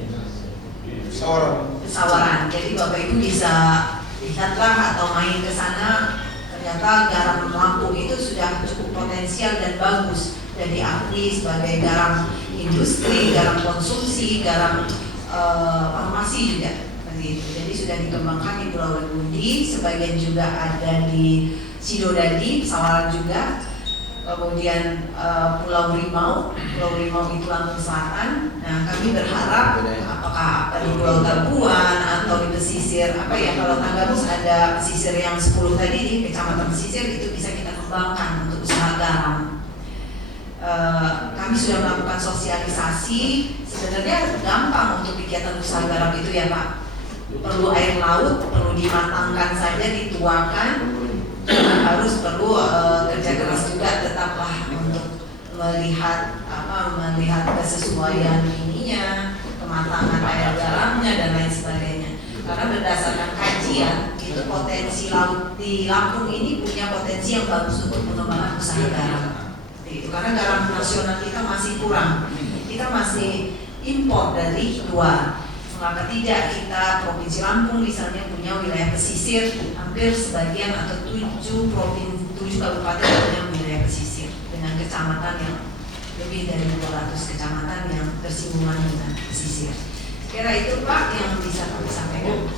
Sawaran. Jadi Bapak Ibu bisa lihatlah atau main ke sana. Ternyata garam Lampung itu sudah cukup potensial dan bagus, dan diakui sebagai garam industri, garam konsumsi, garam farmasi juga. Jadi sudah dikembangkan di Pulau Legundi, sebagian juga ada di Sidodadi, Sawaran juga. Kemudian Pulau Rimau itu Lampung Selatan. Nah, kami berharap apakah di Pulau Tabuan atau di pesisir kalau Tanggamus ada pesisir yang 10 tadi di kecamatan pesisir itu bisa kita kembangkan untuk usaha garam. Kami sudah melakukan sosialisasi. Sebenarnya gampang untuk kegiatan usaha garam itu ya Pak. Perlu air laut, perlu dimatangkan saja, dituangkan. Harus perlu kerja keras juga tetaplah untuk melihat kesesuaian ininya, kematangan air garamnya dan lain sebagainya. Karena berdasarkan kajian itu potensi laut di Lampung ini punya potensi yang bagus untuk pengembangan usaha garam. Itu karena garam nasional kita masih kurang, kita masih impor dari luar. Mengapa tidak kita Provinsi Lampung misalnya punya wilayah pesisir, hampir sebagian atau 7 kabupaten punya wilayah pesisir dengan kecamatan yang lebih dari 200 kecamatan yang bersinggungan dengan pesisir. Kira itu Pak yang bisa kami sampaikan.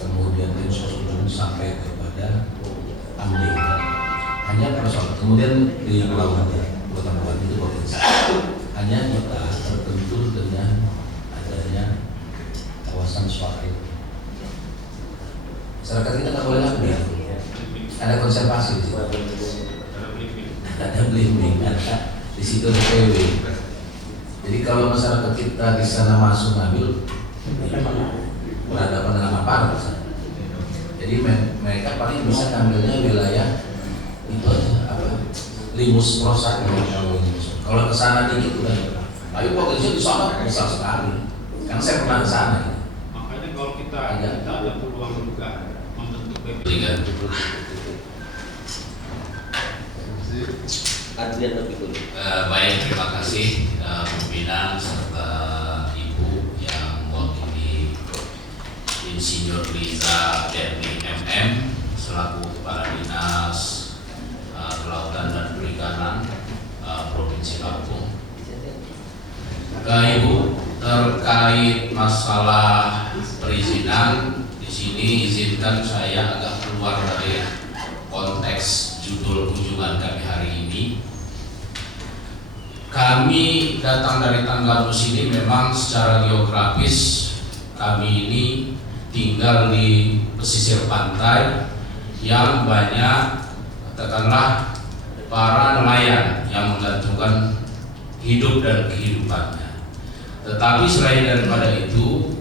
Kemudian ujung sampai kepada Amdeng. Hanya persoalan. Kemudian di Pulau Kabupaten itu potensi. Hanya kita tertentu dengan adanya kawasan swasta. Masyarakat kita nggak boleh ambil. Ada konservasi di situ. Ada belimbing, ada di situ ada PW. Jadi kalau masyarakat kita di sana masuk ngambil, berhadapan dengan aparat. Jadi mereka paling bisa ngambilnya wilayah itu aja, Limus Prosak. Kalau ke sana dikit udah. Ayo potensi di sana besar sekali. Karena saya pernah ke sana. Makanya kalau kita ada peluang juga membentuk BP. Baik, terima kasih pimpinan serta Ibu yang mewakili Insinyur Liza Derni MM selaku Kepala Dinas Kelautan dan Perikanan Provinsi Lampung. Ibu, terkait masalah perizinan di sini izinkan saya agak keluar dari konteks judul kunjungan kami hari ini. Kami datang dari Tanggamus ini memang secara geografis kami ini tinggal di pesisir pantai yang banyak katakanlah para nelayan yang menggantungkan hidup dan kehidupannya. Tetapi selain daripada itu,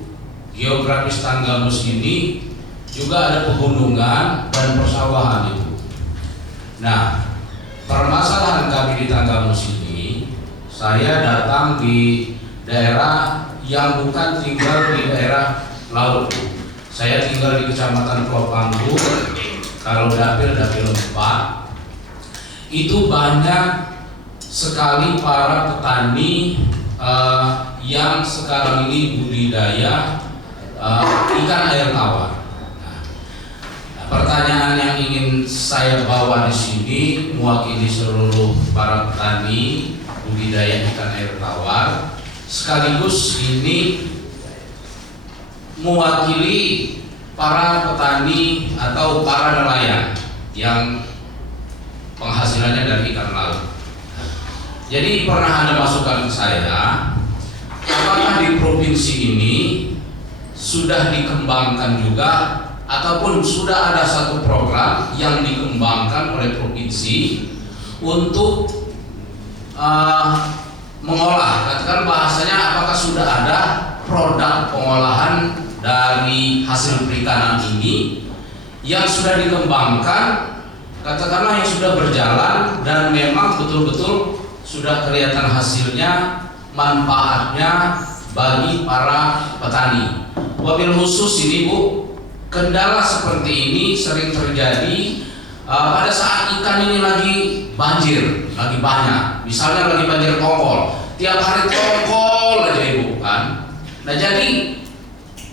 geografis Tanggamus ini juga ada pegunungan dan persawahan itu. Nah, permasalahan kami di Tanggamus ini, saya datang di daerah yang bukan tinggal di daerah laut. Saya tinggal di Kecamatan Pulau Panggu. Kalau dapil 4, itu banyak sekali para petani yang sekarang ini budidaya ikan air tawar. Pertanyaan yang ingin saya bawa di sini mewakili seluruh para petani budidaya ikan air tawar, sekaligus ini mewakili para petani atau para nelayan yang penghasilannya dari ikan laut. Jadi pernah ada masukan saya, apakah di provinsi ini sudah dikembangkan juga ataupun sudah ada satu program yang dikembangkan oleh provinsi untuk mengolah, katakan bahasanya, apakah sudah ada produk pengolahan dari hasil perikanan ini yang sudah dikembangkan, katakanlah yang sudah berjalan dan memang betul-betul sudah kelihatan hasilnya, manfaatnya bagi para petani. Wabil khusus ini Bu, kendala seperti ini sering terjadi pada saat ikan ini lagi banjir, lagi banyak. Misalnya lagi banjir tongkol, tiap hari tongkol aja Ibu kan. Nah jadi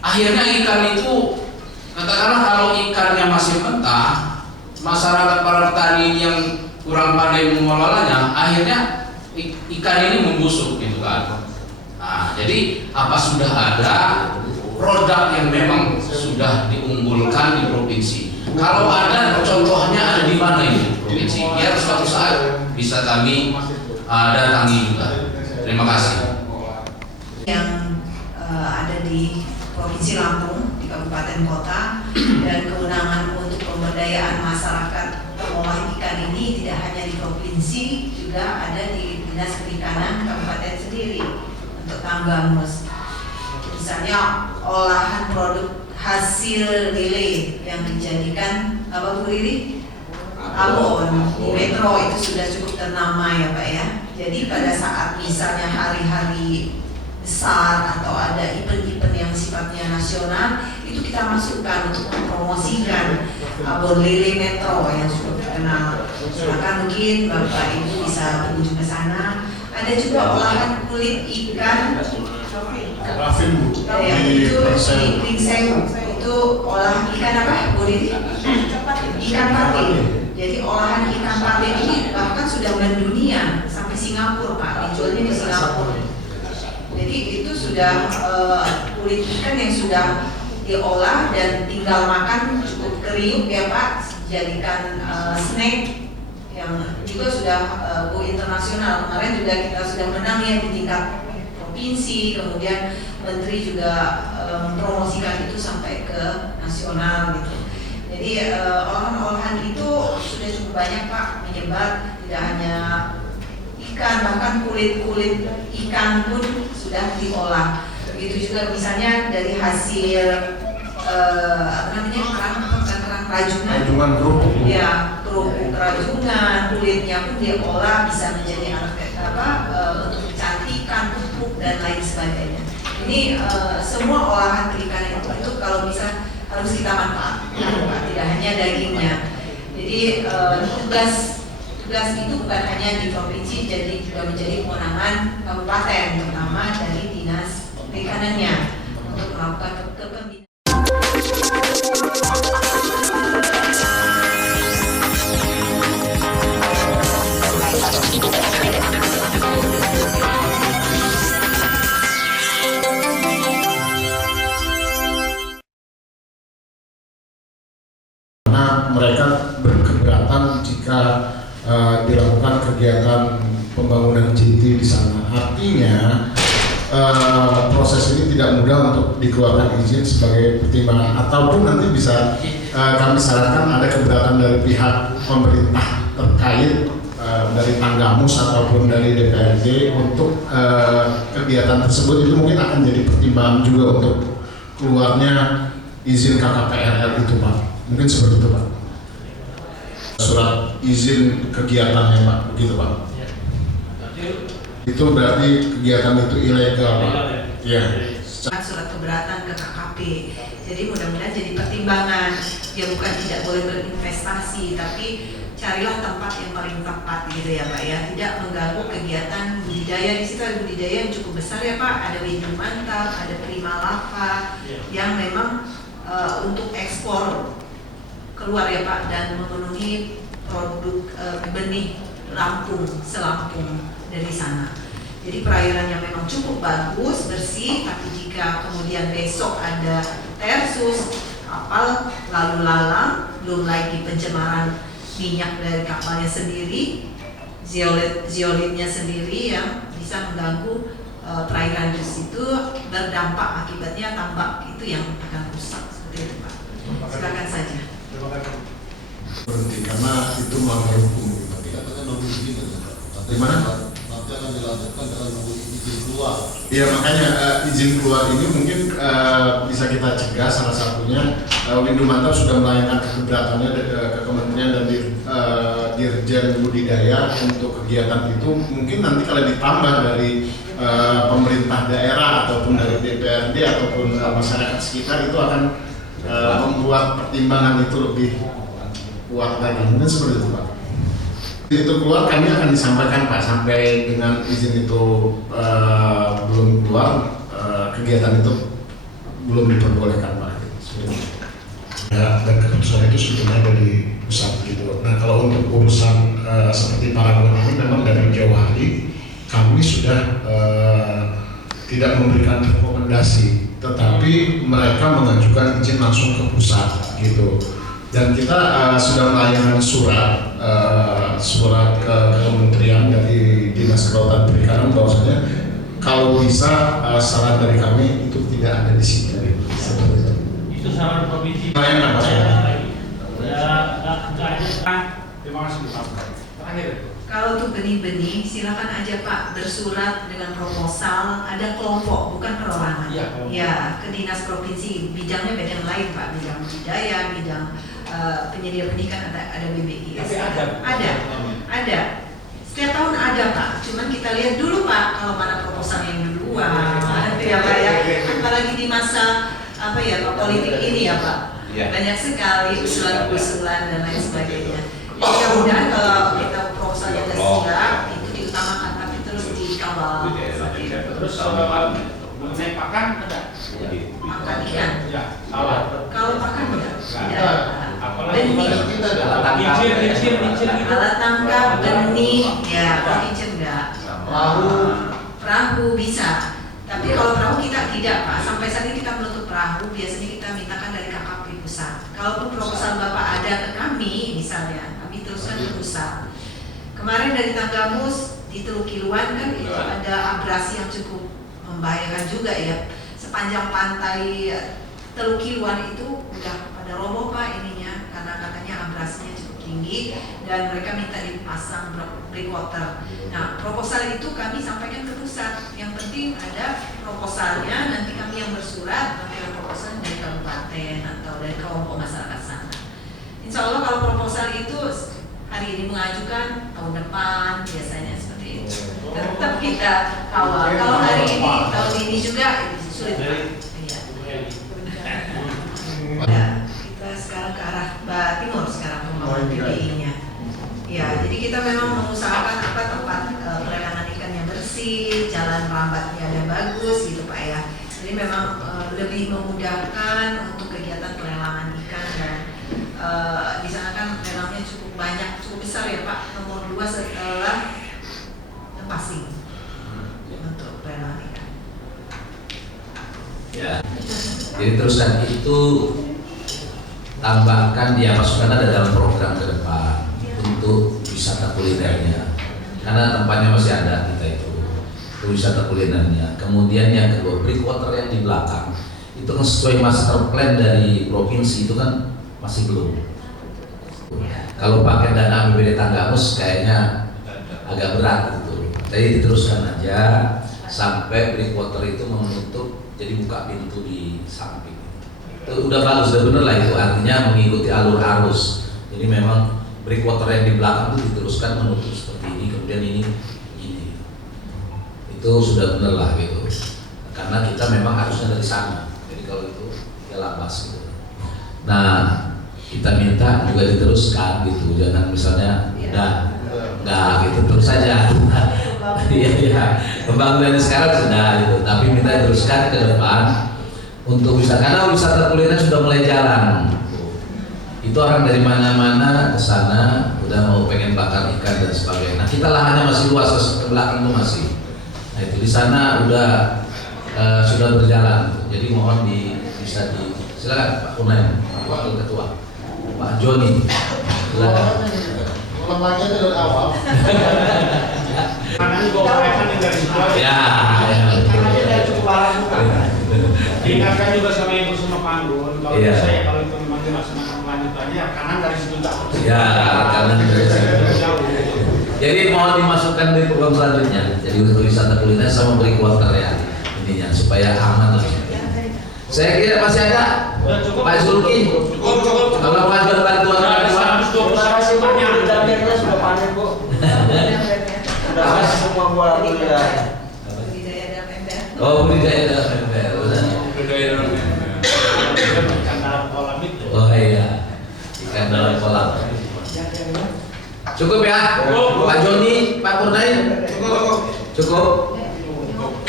akhirnya ikan itu, katakanlah kalau ikannya masih mentah, masyarakat para petani yang kurang pandai mengelolanya, akhirnya ikan ini membusuk gitu kan. Nah, jadi apa sudah ada produk yang memang sudah diunggulkan di provinsi? Kalau ada, contohnya ada di mana ini provinsi? Biar suatu saat bisa kami datangi juga. Terima kasih. Yang ada di Provinsi Lampung, di kabupaten kota, dan kewenangan untuk pemberdayaan masyarakat pengolah ikan ini tidak hanya di provinsi, juga ada di Dinas Perikanan Kabupaten sendiri untuk Tanggamus. Misalnya olahan produk hasil lele yang dijadikan apa Bu Riri? Abon di Metro itu sudah cukup ternama ya Pak ya. Jadi pada saat misalnya hari-hari besar atau ada event-event yang sifatnya nasional, itu kita masukkan untuk mempromosikan abon lele Metro yang cukup terkenal. Silakan mungkin Bapak Ibu bisa berkunjung ke sana. Ada juga olahan kulit ikan Rafin Bu, ya, itu di Pringseng, itu olahan ikan apa Bu Riri? Ikan patin. Jadi olahan ikan patin ini bahkan sudah mendunia sampai Singapura Pak, dijualnya di Singapura. Jadi itu sudah kulit ikan yang sudah diolah dan tinggal makan cukup kriuk ya Pak, jadikan snack yang juga sudah go internasional. Kemarin juga kita sudah menang ya di tingkat provinsi, kemudian menteri juga mempromosikan itu sampai ke nasional gitu. Jadi olahan-olahan itu sudah cukup banyak Pak, menyebar, tidak hanya ikan, bahkan kulit-kulit ikan pun sudah diolah. Begitu juga misalnya dari hasil apa namanya, kerang rajungan kerupuk. Ya, kerupuk rajungan, kulitnya pun diolah bisa menjadi alat untuk kecantikan, pupuk dan lain sebagainya. Ini semua olahan perikanan itu kalau bisa harus kita manfaatkan, tidak hanya dagingnya. Jadi tugas itu bukan hanya di provinsi, jadi juga menjadi kewenangan kabupaten, terutama dari dinas perikanannya untuk melakukan kepembinaan. Mereka berkeberatan jika dilakukan kegiatan pembangunan JT di sana. Artinya proses ini tidak mudah untuk dikeluarkan izin sebagai pertimbangan, ataupun nanti bisa kami sarankan ada keberatan dari pihak pemerintah terkait dari Tanggamus ataupun dari DPRD untuk kegiatan tersebut. Itu mungkin akan jadi pertimbangan juga untuk keluarnya izin KKPRL itu Pak. Mungkin seperti itu Pak. Surat izin kegiatannya Pak, begitu Pak. Itu berarti kegiatan itu ilegal Pak. Ya. Surat keberatan ke KKP. Jadi mudah-mudahan jadi pertimbangan. Ya bukan tidak boleh berinvestasi, tapi carilah tempat yang paling tepat gitu ya Pak ya. Tidak mengganggu kegiatan budidaya. Di situ ada budidaya yang cukup besar ya Pak. Ada Windu Mantap, ada Prima Lava yang memang untuk ekspor keluar ya Pak, dan memenuhi produk benih Lampung, selampung dari sana. Jadi perairannya memang cukup bagus, bersih, tapi jika kemudian besok ada tersus, kapal lalu lalang, belum lagi pencemaran minyak dari kapalnya sendiri, zeolitnya sendiri yang bisa mengganggu perairan di situ, berdampak akibatnya tambak itu yang akan rusak seperti itu Pak. Silakan saja. Berhenti karena itu melanggar hukum. Dikatakan nunggu izin kan? Di mana? Nanti akan dilanjutkan dengan nunggu izin keluar. Iya makanya izin keluar ini mungkin bisa kita cegah, salah satunya Windu Mantap sudah melayangkan keberatannya ke Kementerian dan Dirjen Budidaya untuk kegiatan itu. Mungkin nanti kalau ditambah dari pemerintah daerah ataupun dari DPRD ataupun masyarakat sekitar itu akan membuat pertimbangan itu lebih kuat lagi. Mungkin seperti itu Pak. Itu keluar kami akan disampaikan Pak, sampai dengan izin itu belum keluar, kegiatan itu belum diperbolehkan Pak. Ya, dan keputusan itu sebetulnya dari pusat gitu. Nah kalau untuk urusan seperti Paragon ini memang dari jauh hari kami sudah tidak memberikan rekomendasi, tetapi mereka mengajukan izin langsung ke pusat gitu. Dan kita sudah melayangkan surat ke kementerian dari Dinas Kelautan Perikanan bahwasanya kalau bisa saran dari kami itu tidak ada di sini. Seperti itu. Itu saran provinsi. Layanan Pak. Ya, nggak ada. Terima kasih Pak. Terakhir. Kalau untuk benih-benih, silakan aja Pak bersurat dengan proposal, ada kelompok, bukan perorangan. Iya. Ya, ke dinas provinsi, bidangnya bidang lain Pak, bidang budidaya, bidang penyedia benih kan ada BBI. Tapi ada. Setiap tahun ada Pak, cuman kita lihat dulu Pak, kalau mana proposal yang duluan, ya Pak ya. Apalagi di masa politik ini ya Pak, banyak sekali usulan-usulan dan lain sebagainya. Mudah-mudahan kalau kita proposalnya sudah siap, itu diutamakan, tapi terus dikawal. Terus mengenai pakan ada? Makan ikan. Ya, salah. Kalau pakan tidak. Apalagi Benih. Licin gitu. Alat tangkap, benih, ya, licin enggak. Perahu bisa. Tapi kalau perahu kita tidak Pak, sampai saat ini kita menutup perahu, biasanya kita mintakan dari KKP pusat. Kalaupun proposal Bapak ada ke kami, misalnya, kami teruskan ke pusat. Kemarin dari Tanggamus di Teluk Kiluan kan itu ada abrasi yang cukup membahayakan juga ya. Sepanjang pantai Teluk Kiluan itu udah pada roboh Pak ininya, karena katanya abrasinya cukup tinggi dan mereka minta dipasang breakwater. Nah, proposal itu kami sampaikan ke pusat. Yang penting ada proposalnya, nanti kami yang bersurat, nanti ada proposal dari kabupaten atau dari kelompok masyarakat sana. Insya Allah kalau proposal itu hari ini mengajukan, tahun depan biasanya seperti itu. Tetap kita kawal. Kalau hari ini, tahun ini juga sulit Pak. Ya, kita sekarang ke arah timur sekarang pembangunan PBI-nya. Ya, jadi kita memang mengusahakan tempat pelelangan ikan yang bersih, jalan merambatnya yang bagus gitu Pak ya. Jadi memang lebih memudahkan untuk kegiatan pelelangan ikan dan di sana kan lelangnya cukup banyak, cukup besar ya Pak, nomor 2 setelah Pasing untuk pelelangan ikan. Ya, jadi teruskan itu tambahkan dia masukkan ada dalam program ke depan untuk wisata kulinernya, karena tempatnya masih ada kita itu wisata kulinernya. Kemudian yang kedua, breakwater yang di belakang itu kan sesuai master plan dari provinsi itu kan masih belum. Kalau pakai dana APBD Tanggamus kayaknya agak berat gitu. Jadi diteruskan aja sampai breakwater itu menutup, jadi buka pintu di samping. Itu udah bagus, udah bener lah itu, artinya mengikuti alur arus. Jadi memang breakwater yang di belakang itu diteruskan menutup seperti ini, kemudian ini begini. Itu sudah bener lah gitu. Karena kita memang harusnya dari sana. Jadi kalau itu ya labas gitu. Nah, kita minta juga diteruskan gitu, jangan misalnya udah enggak gitu terus saja. Iya, pembangunan sekarang sudah gitu, tapi minta diteruskan ke depan untuk karena wisata kuliner sudah mulai jalan. Itu orang dari mana-mana ke sana udah mau pengen bakar ikan dan sebagainya. Nah, kita lahannya masih luas, ke belakang itu masih. Nah, Nah, itu di sana sudah berjalan. Jadi mohon bisa silakan Pak Unaim, Wakil Ketua, Pak Joni. Silakan. Lembaga dari awal. Karena ini bawa rekan yang dari situ aja. Ya. Karena kita cukup alat bukan. Diingatkan juga sama Ibu sama Pak Anggun, kalau Iya. saya kalau itu memang dilaksanakan lanjutannya, ya kanan dari situ tak. Ya, kanan dari situ. Jadi mohon dimasukkan di program selanjutnya. Jadi untuk wisata kuliner sama beri kuarter ya intinya supaya aman lah. Saya kira masih ada Pak Zulki. Cukup. Kalau mengajukan bantuan Nah, 120 pertanyaan. Targetnya sudah panen Bu. Sudah habis semua buah kuliah. Budidaya dalam ember. Oh, budidaya dalam ember. Ikan dalam kolam itu. Oh iya, ikan dalam kolam. Cukup ya, Pak Joni, Pak Purnaim. Cukup.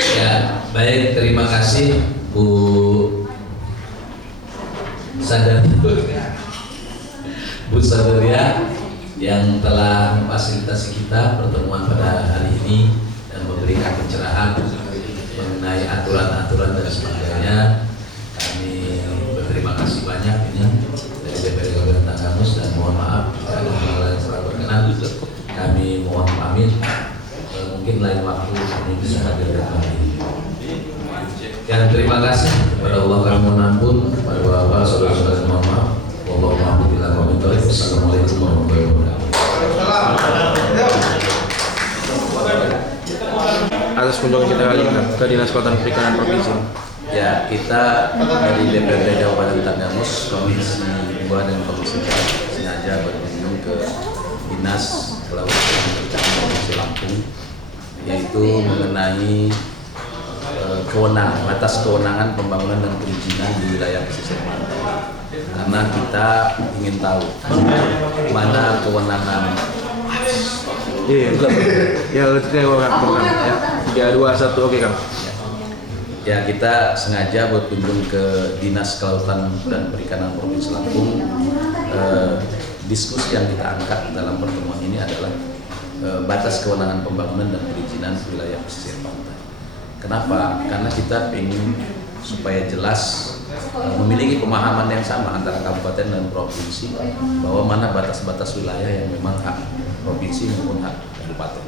Ya, baik. Terima kasih Bu Sadaria yang telah memfasilitasi kita pertemuan pada hari ini dan memberikan pencerahan mengenai aturan-aturan dan sebagainya. Kami berterima kasih banyak ini dari DPRD Kabupaten Tanggamus dan mohon maaf jika ada hal yang salah berkenan. Kami mohon pamit. Mungkin lain waktu kami bisa hadir kembali. Dan terima kasih kepada Allah kami mohon ampun, kepada Bapak saudara-saudara mohon maaf. Assalamualaikum warahmatullahi wabarakatuh. Atas kunjungan kita kali ini ke Dinas Kelautan Perikanan Provinsi. Ya, kita dari DPRD Kabupaten Tanggamus, Komisi 2 dan Komisi 4 sengaja berkunjung ke Dinas Kelautan Perikanan Provinsi Lampung, yaitu mengenai batas kewenangan pembangunan dan perizinan di wilayah pesisir pantai. Karena kita ingin tahu mana kewenangan. Iya, ya ya 3, 2, 1, oke Kang. Ya, kita sengaja berkunjung ke Dinas Kelautan dan Perikanan Provinsi Lampung. Diskusi yang kita angkat dalam pertemuan ini adalah batas kewenangan pembangunan dan perizinan wilayah pesisir pantai. Kenapa? Karena kita ingin supaya jelas memiliki pemahaman yang sama antara kabupaten dan provinsi bahwa mana batas-batas wilayah yang memang hak provinsi maupun hak kabupaten.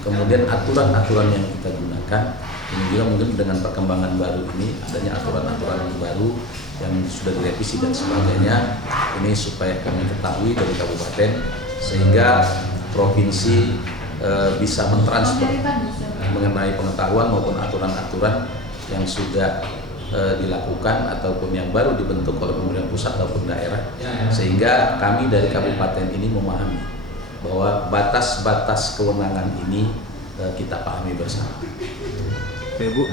Kemudian aturan-aturan yang kita gunakan ini juga mungkin dengan perkembangan baru ini adanya aturan-aturan yang baru yang sudah direvisi dan sebagainya, ini supaya kami ketahui dari kabupaten sehingga provinsi bisa mentransfer mengenai pengetahuan maupun aturan-aturan yang sudah dilakukan ataupun yang baru dibentuk oleh pemerintah pusat ataupun daerah, sehingga kami dari kabupaten ini memahami bahwa batas-batas kewenangan ini kita pahami bersama. Oke Bu,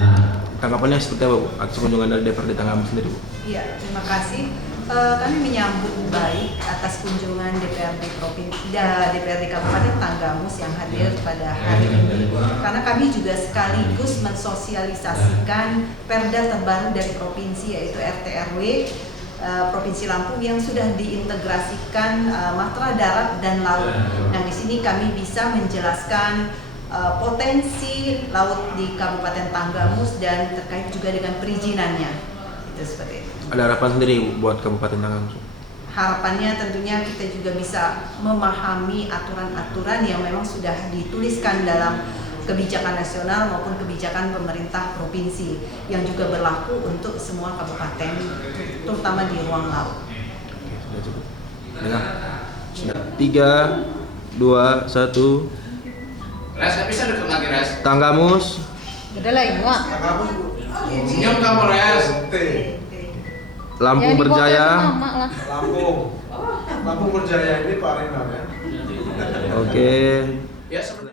tanggapannya seperti apa Bu atas kunjungan dari DPRD Tanggamus sendiri Bu? Iya, terima kasih. Kami menyambut baik atas kunjungan DPRD Kabupaten Tanggamus yang hadir pada hari ini, karena kami juga sekaligus mensosialisasikan perda terbaru dari provinsi, yaitu RT/RW Provinsi Lampung yang sudah diintegrasikan matra darat dan laut. Nah, di sini kami bisa menjelaskan potensi laut di Kabupaten Tanggamus dan terkait juga dengan perizinannya. Itu seperti itu. Ada harapan sendiri buat Kabupaten Tanggamus? Harapannya tentunya kita juga bisa memahami aturan-aturan yang memang sudah dituliskan dalam kebijakan nasional maupun kebijakan pemerintah provinsi yang juga berlaku untuk semua kabupaten, terutama di ruang laut. Sudah cukup. Dengar. 3, 2, 1. Res, bisa deket lagi Res. Tanggamus. Udah lah Ibu. Senyum kamu Res. Lampung Berjaya. Lampung Berjaya ini Pak Renal ya. Oke. Ya seperti